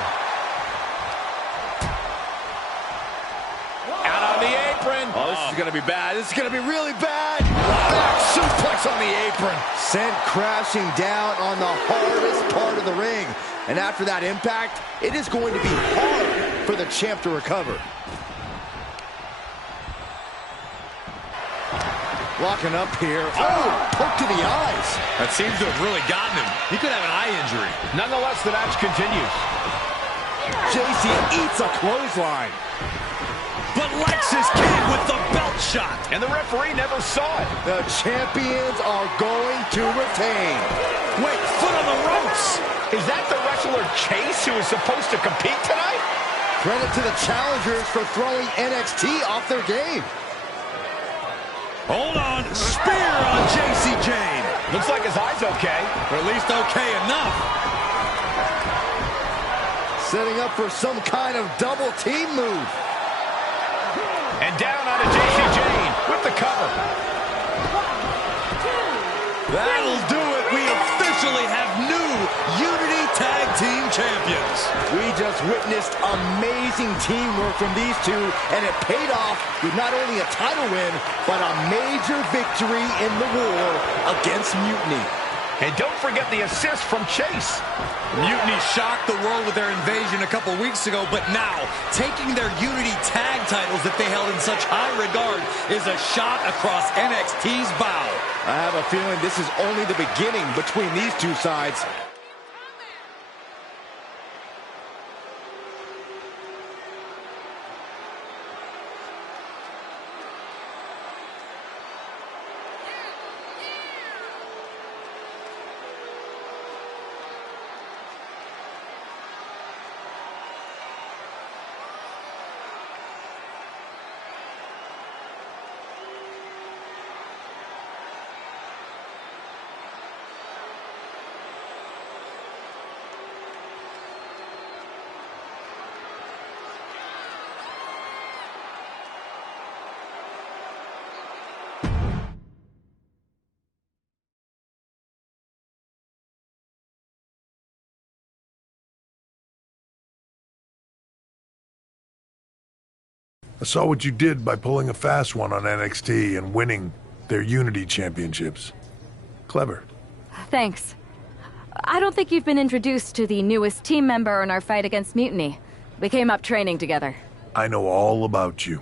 Out on the apron. Oh, this is going to be bad. This is going to be really bad. Back suplex on the apron. Sent crashing down on the hardest part of the ring. And after that impact, it is going to be hard for the champ to recover. Locking up here. Oh, poke to the eyes. That seems to have really gotten him. He could have an eye injury. Nonetheless, the match continues. JC eats a clothesline. But Lexis King with the belt shot. And the referee never saw it. The champions are going to retain. Wait, foot on the ropes. Is that the wrestler Chase who is supposed to compete tonight? Credit to the challengers for throwing NXT off their game. Hold on. Spear on JC Jane. Looks like his eye's okay. Or at least okay enough. Setting up for some kind of double team move. And down onto JC Jane with the cover. That'll do it. We officially have new Unity Tag Team Champions. We just witnessed amazing teamwork from these two, and it paid off with not only a title win, but a major victory in the war against Mutiny. And don't forget the assist from Chase. Mutiny shocked the world with their invasion a couple weeks ago, but now, taking their Unity Tag titles that they held in such high regard is a shot across NXT's bow. I have a feeling this is only the beginning between these two sides. I saw what you did by pulling a fast one on NXT and winning their Unity Championships. Clever. Thanks. I don't think you've been introduced to the newest team member in our fight against Mutiny. We came up training together. I know all about you.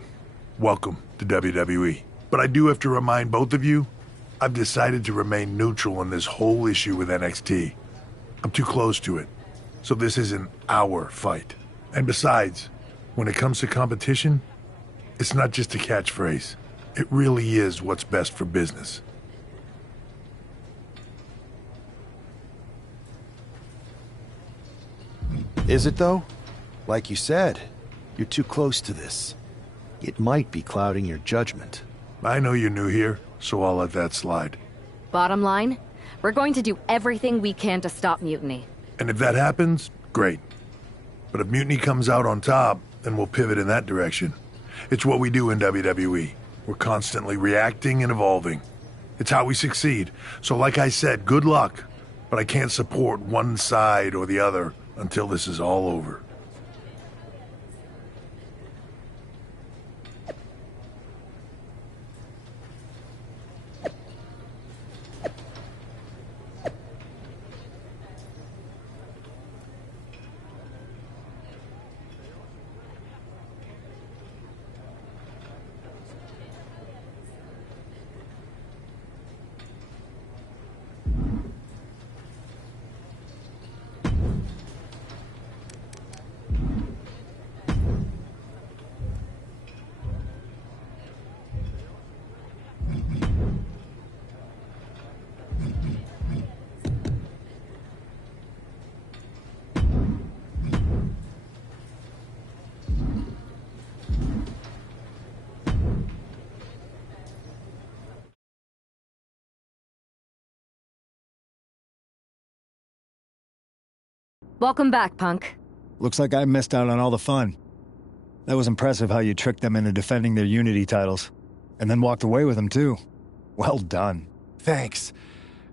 Welcome to WWE. But I do have to remind both of you, I've decided to remain neutral in this whole issue with NXT. I'm too close to it. So this isn't our fight. And besides, when it comes to competition, it's not just a catchphrase. It really is what's best for business. Is it, though? Like you said, you're too close to this. It might be clouding your judgment. I know you're new here, so I'll let that slide. Bottom line, we're going to do everything we can to stop Mutiny. And if that happens, great. But if Mutiny comes out on top, then we'll pivot in that direction. It's what we do in WWE. We're constantly reacting and evolving. It's how we succeed. So like I said, good luck. But I can't support one side or the other until this is all over. Welcome back, Punk. Looks like I missed out on all the fun. That was impressive how you tricked them into defending their Unity titles. And then walked away with them, too. Well done. Thanks.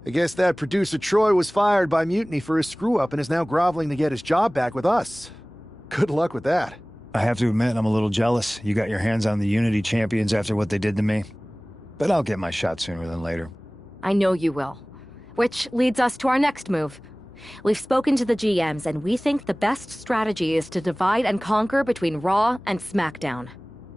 I guess that producer Troy was fired by Mutiny for his screw-up and is now groveling to get his job back with us. Good luck with that. I have to admit, I'm a little jealous. You got your hands on the Unity champions after what they did to me. But I'll get my shot sooner than later. I know you will. Which leads us to our next move. We've spoken to the GMs, and we think the best strategy is to divide and conquer between Raw and SmackDown.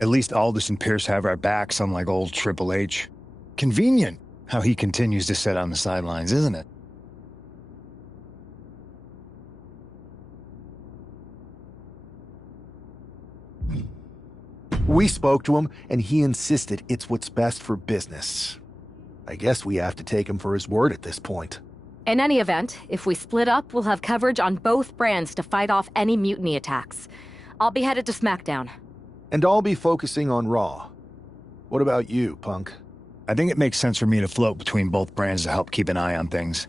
At least Aldous and Pierce have our backs, unlike old Triple H. Convenient how he continues to sit on the sidelines, isn't it? We spoke to him, and he insisted it's what's best for business. I guess we have to take him for his word at this point. In any event, if we split up, we'll have coverage on both brands to fight off any mutiny attacks. I'll be headed to SmackDown. And I'll be focusing on Raw. What about you, Punk? I think it makes sense for me to float between both brands to help keep an eye on things.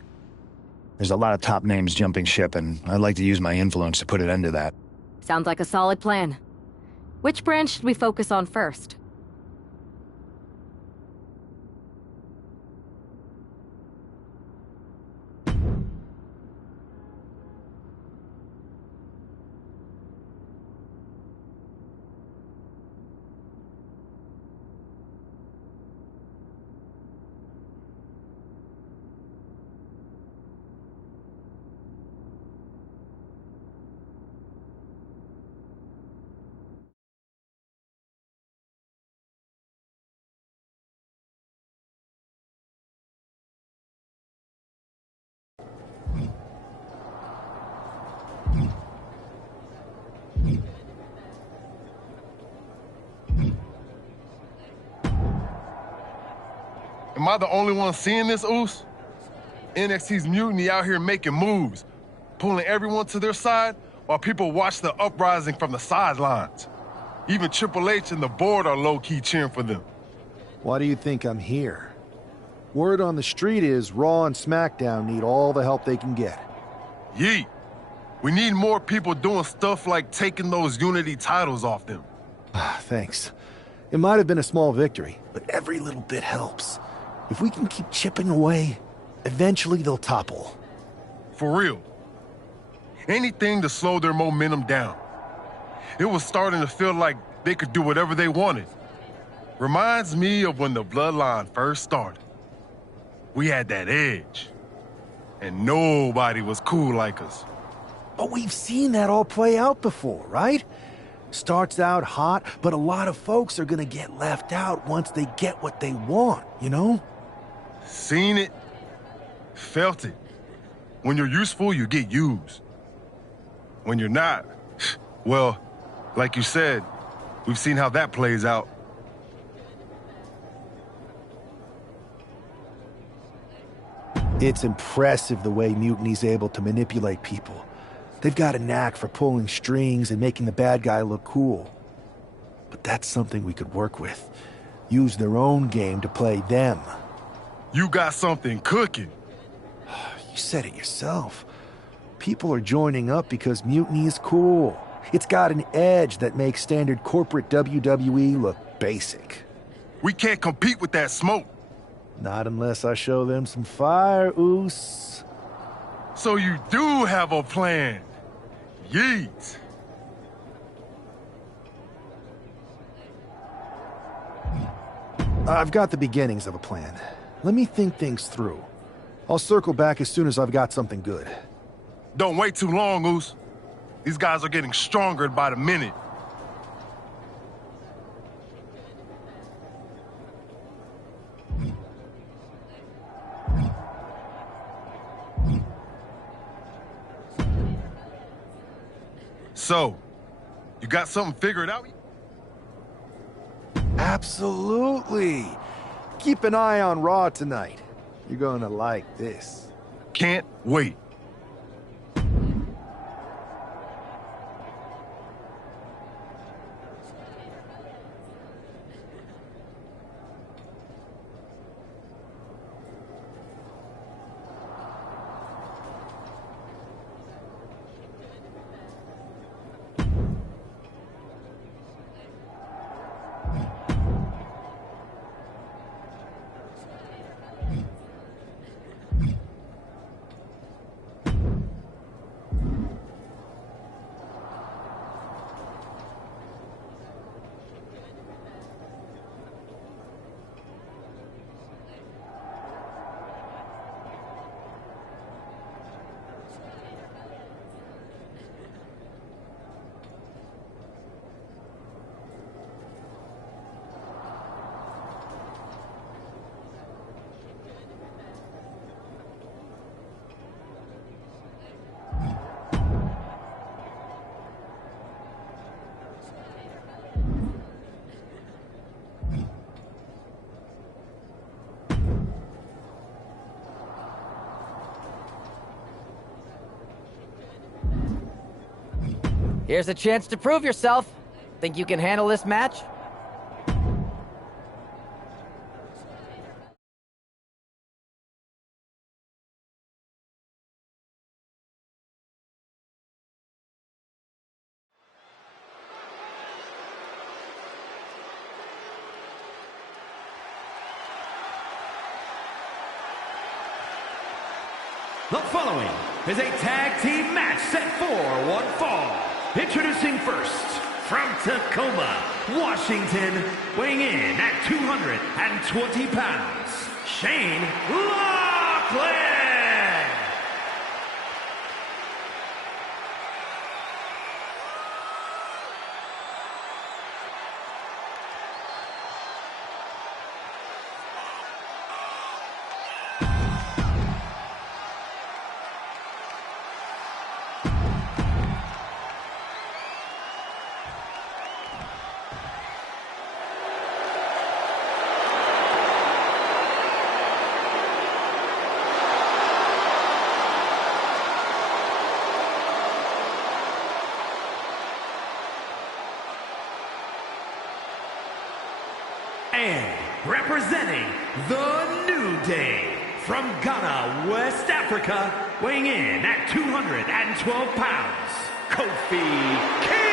There's a lot of top names jumping ship, and I'd like to use my influence to put an end to that. Sounds like a solid plan. Which brand should we focus on first? Am I the only one seeing this, Oos? NXT's mutiny out here making moves, pulling everyone to their side while people watch the uprising from the sidelines. Even Triple H and the board are low-key cheering for them. Why do you think I'm here? Word on the street is Raw and SmackDown need all the help they can get. Yeet. We need more people doing stuff like taking those Unity titles off them. Thanks. It might have been a small victory, but every little bit helps. If we can keep chipping away, eventually they'll topple. For real. Anything to slow their momentum down. It was starting to feel like they could do whatever they wanted. Reminds me of when the Bloodline first started. We had that edge. And nobody was cool like us. But we've seen that all play out before, right? Starts out hot, but a lot of folks are gonna get left out once they get what they want, you know? Seen it. Felt it. When you're useful, you get used. When you're not, well, like you said, we've seen how that plays out. It's impressive the way Mutiny's able to manipulate people. They've got a knack for pulling strings and making the bad guy look cool. But that's something we could work with. Use their own game to play them. You got something cooking. You said it yourself. People are joining up because Mutiny is cool. It's got an edge that makes standard corporate WWE look basic. We can't compete with that smoke. Not unless I show them some fire, Oos. So you do have a plan. Yeet. I've got the beginnings of a plan. Let me think things through. I'll circle back as soon as I've got something good. Don't wait too long, Oos. These guys are getting stronger by the minute. So, you got something figured out? Absolutely. Keep an eye on Raw tonight. You're gonna like this. Can't wait. Here's a chance to prove yourself. Think you can handle this match? The following is a tag team match set for one fall. Introducing first, from Tacoma, Washington, weighing in at 220 pounds, Shane Lachlan. And representing the New Day, from Ghana, West Africa, weighing in at 212 pounds, Kofi Kingston!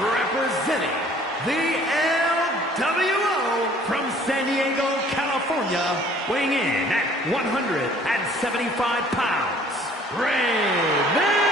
Representing the LWO from San Diego, California, weighing in at 175 pounds, Rey Mysterio!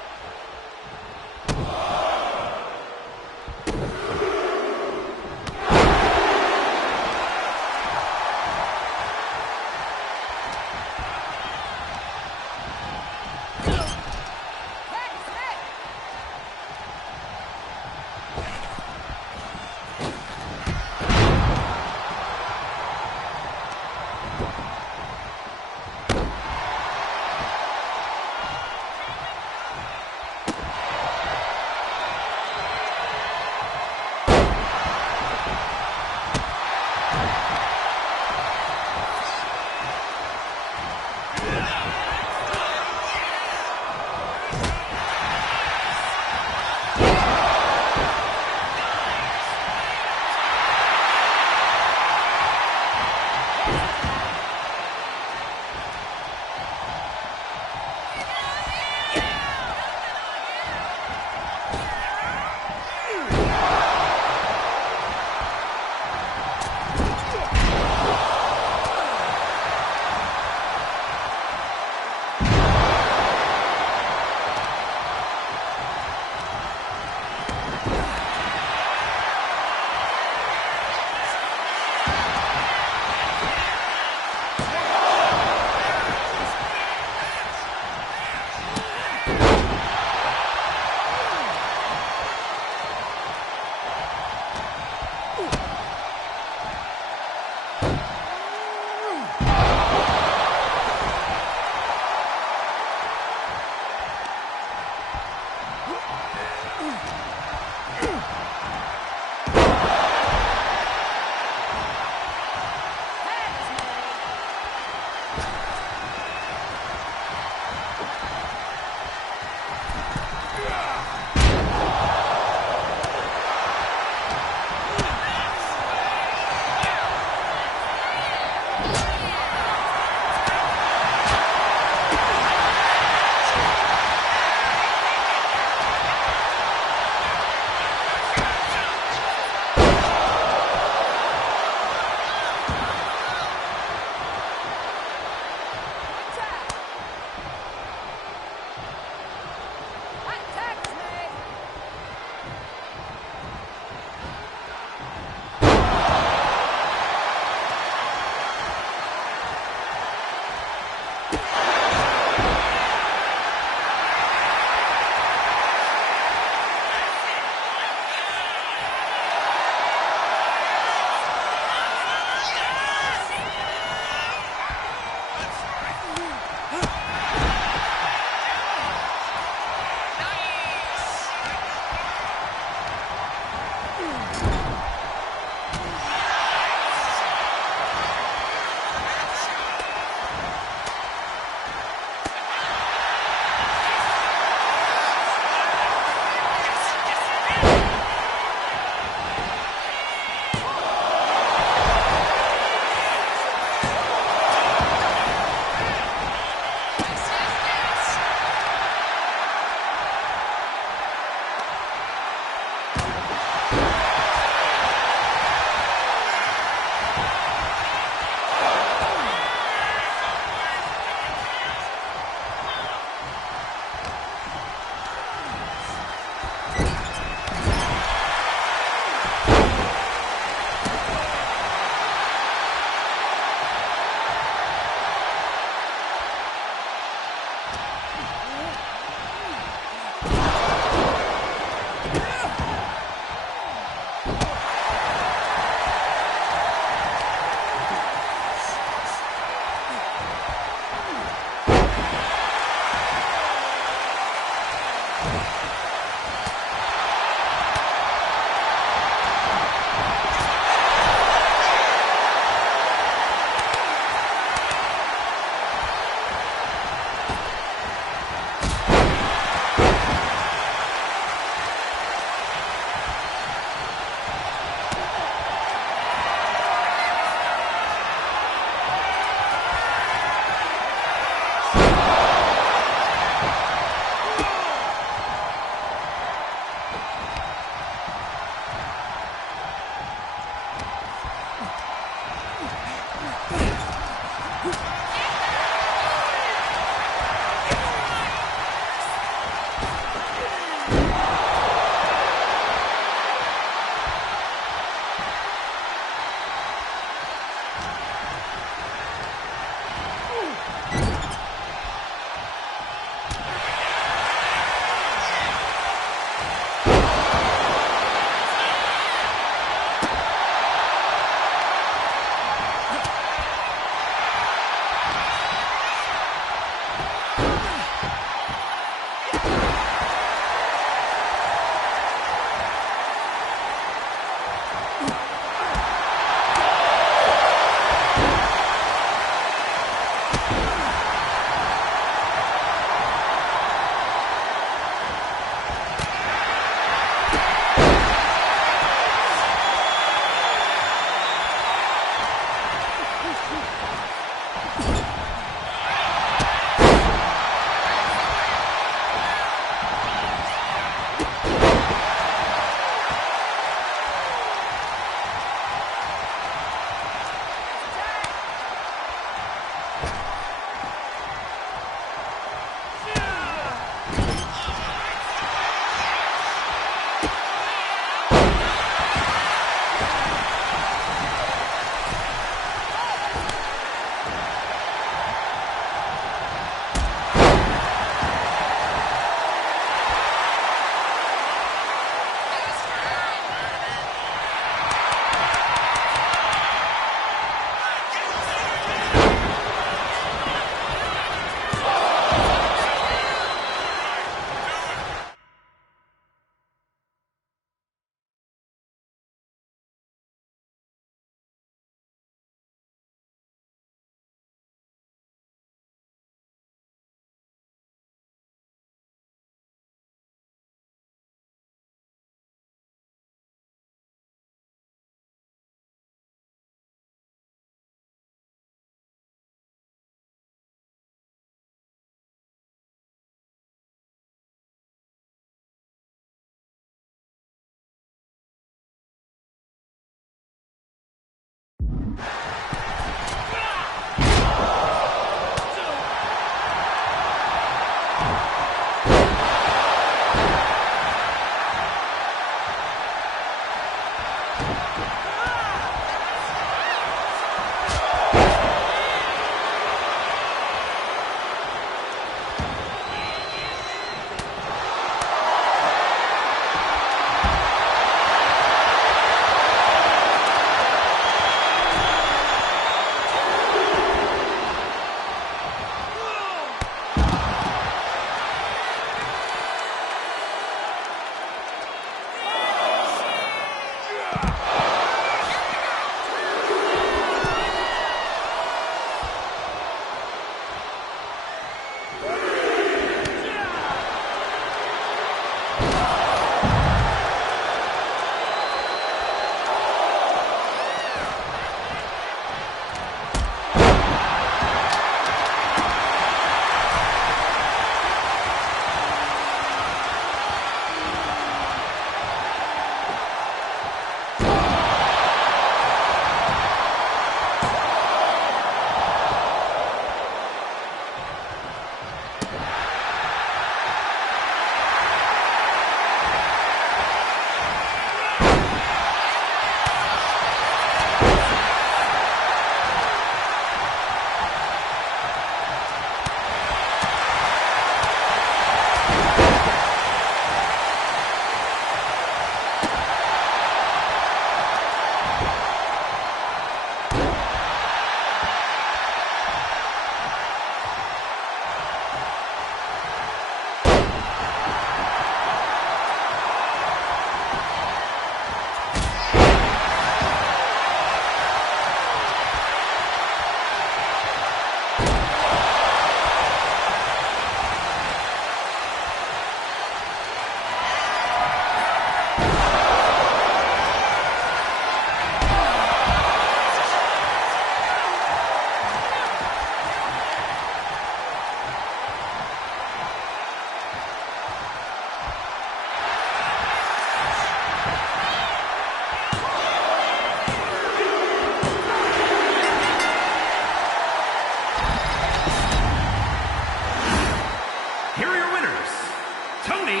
Tony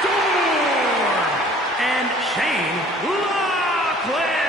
Storm and Shane Lachlan.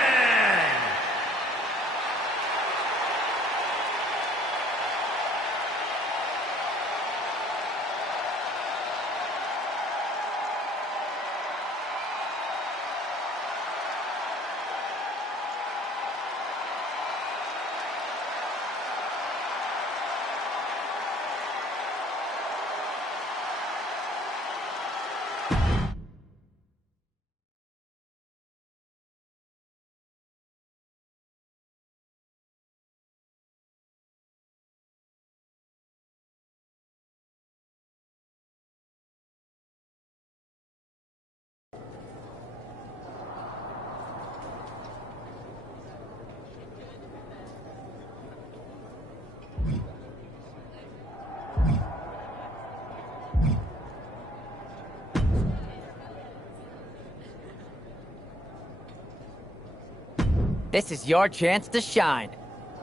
This is your chance to shine.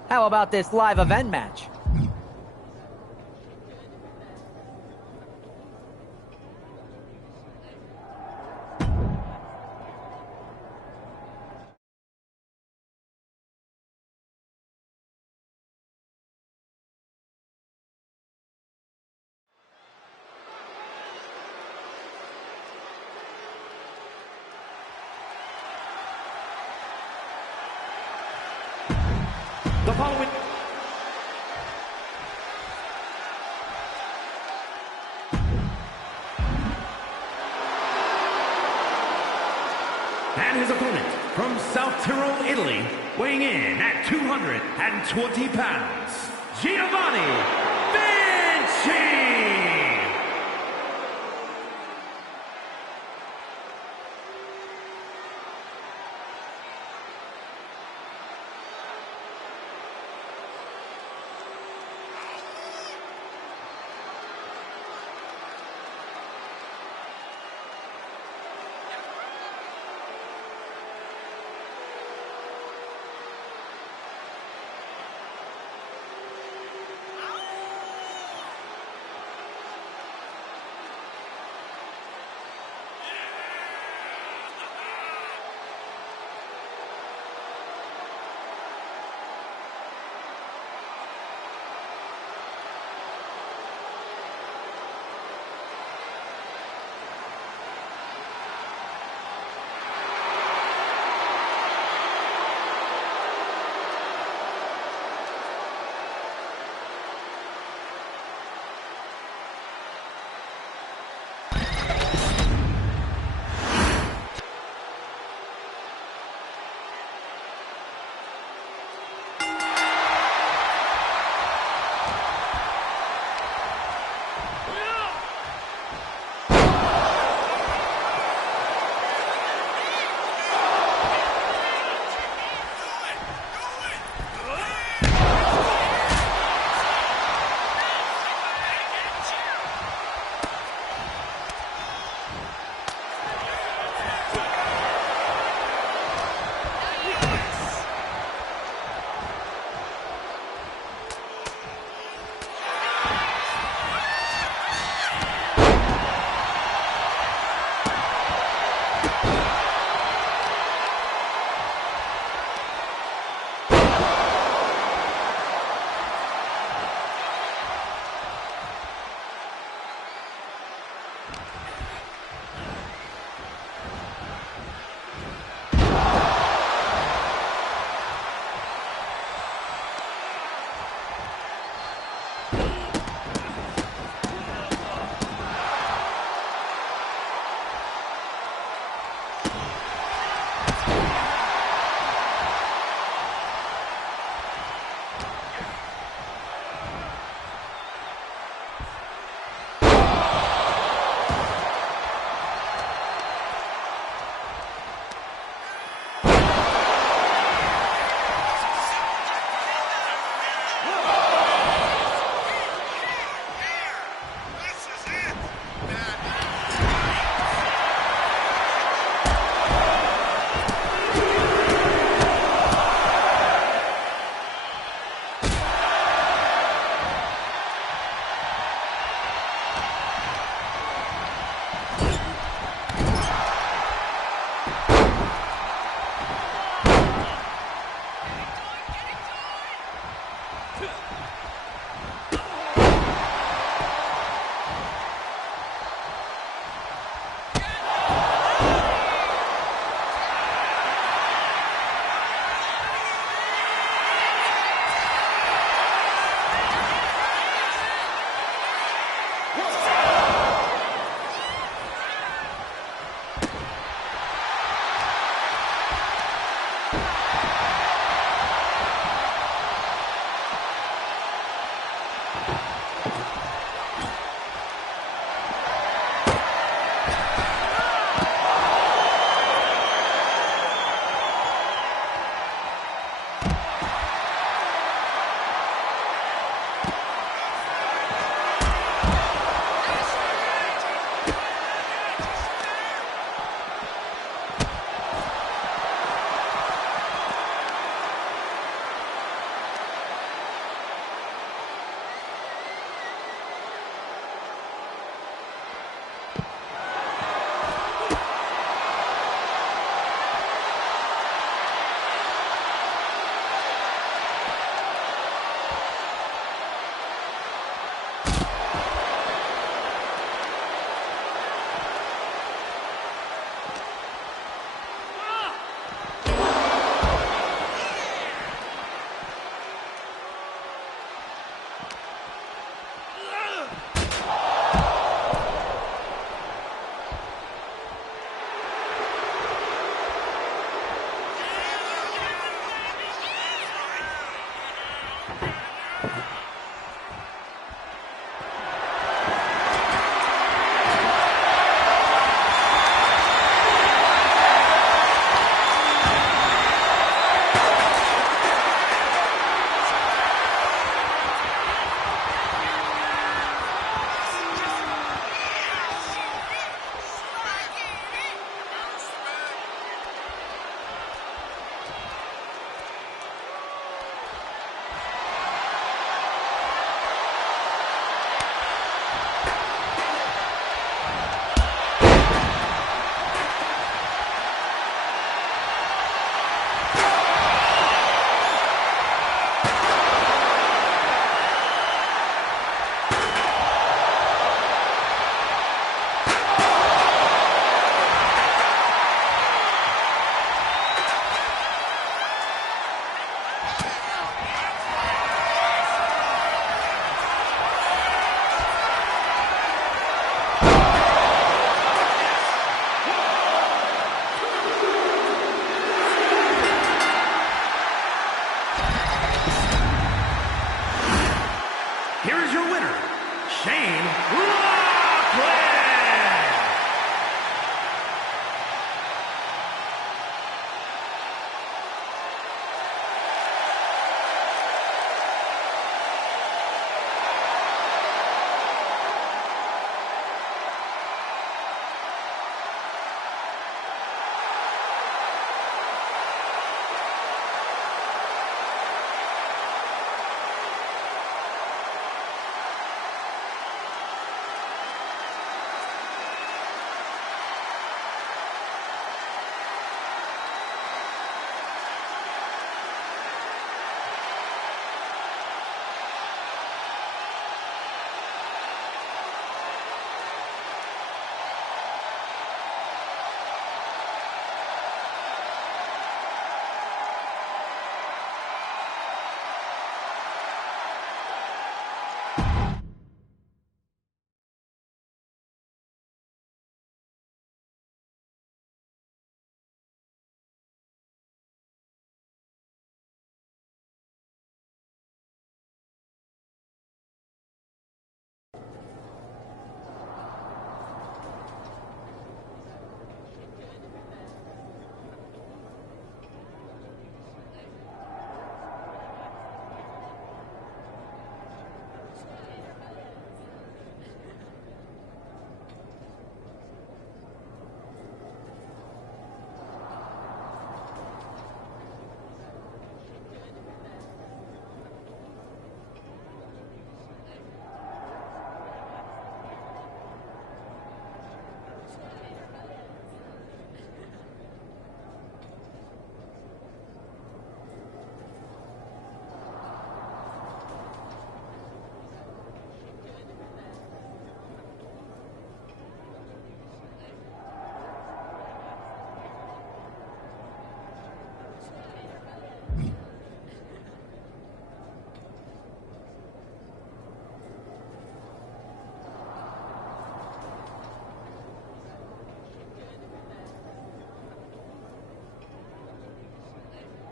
How about this live event match? The following... And his opponent from South Tyrol, Italy, weighing in at 220 pounds, Giovanni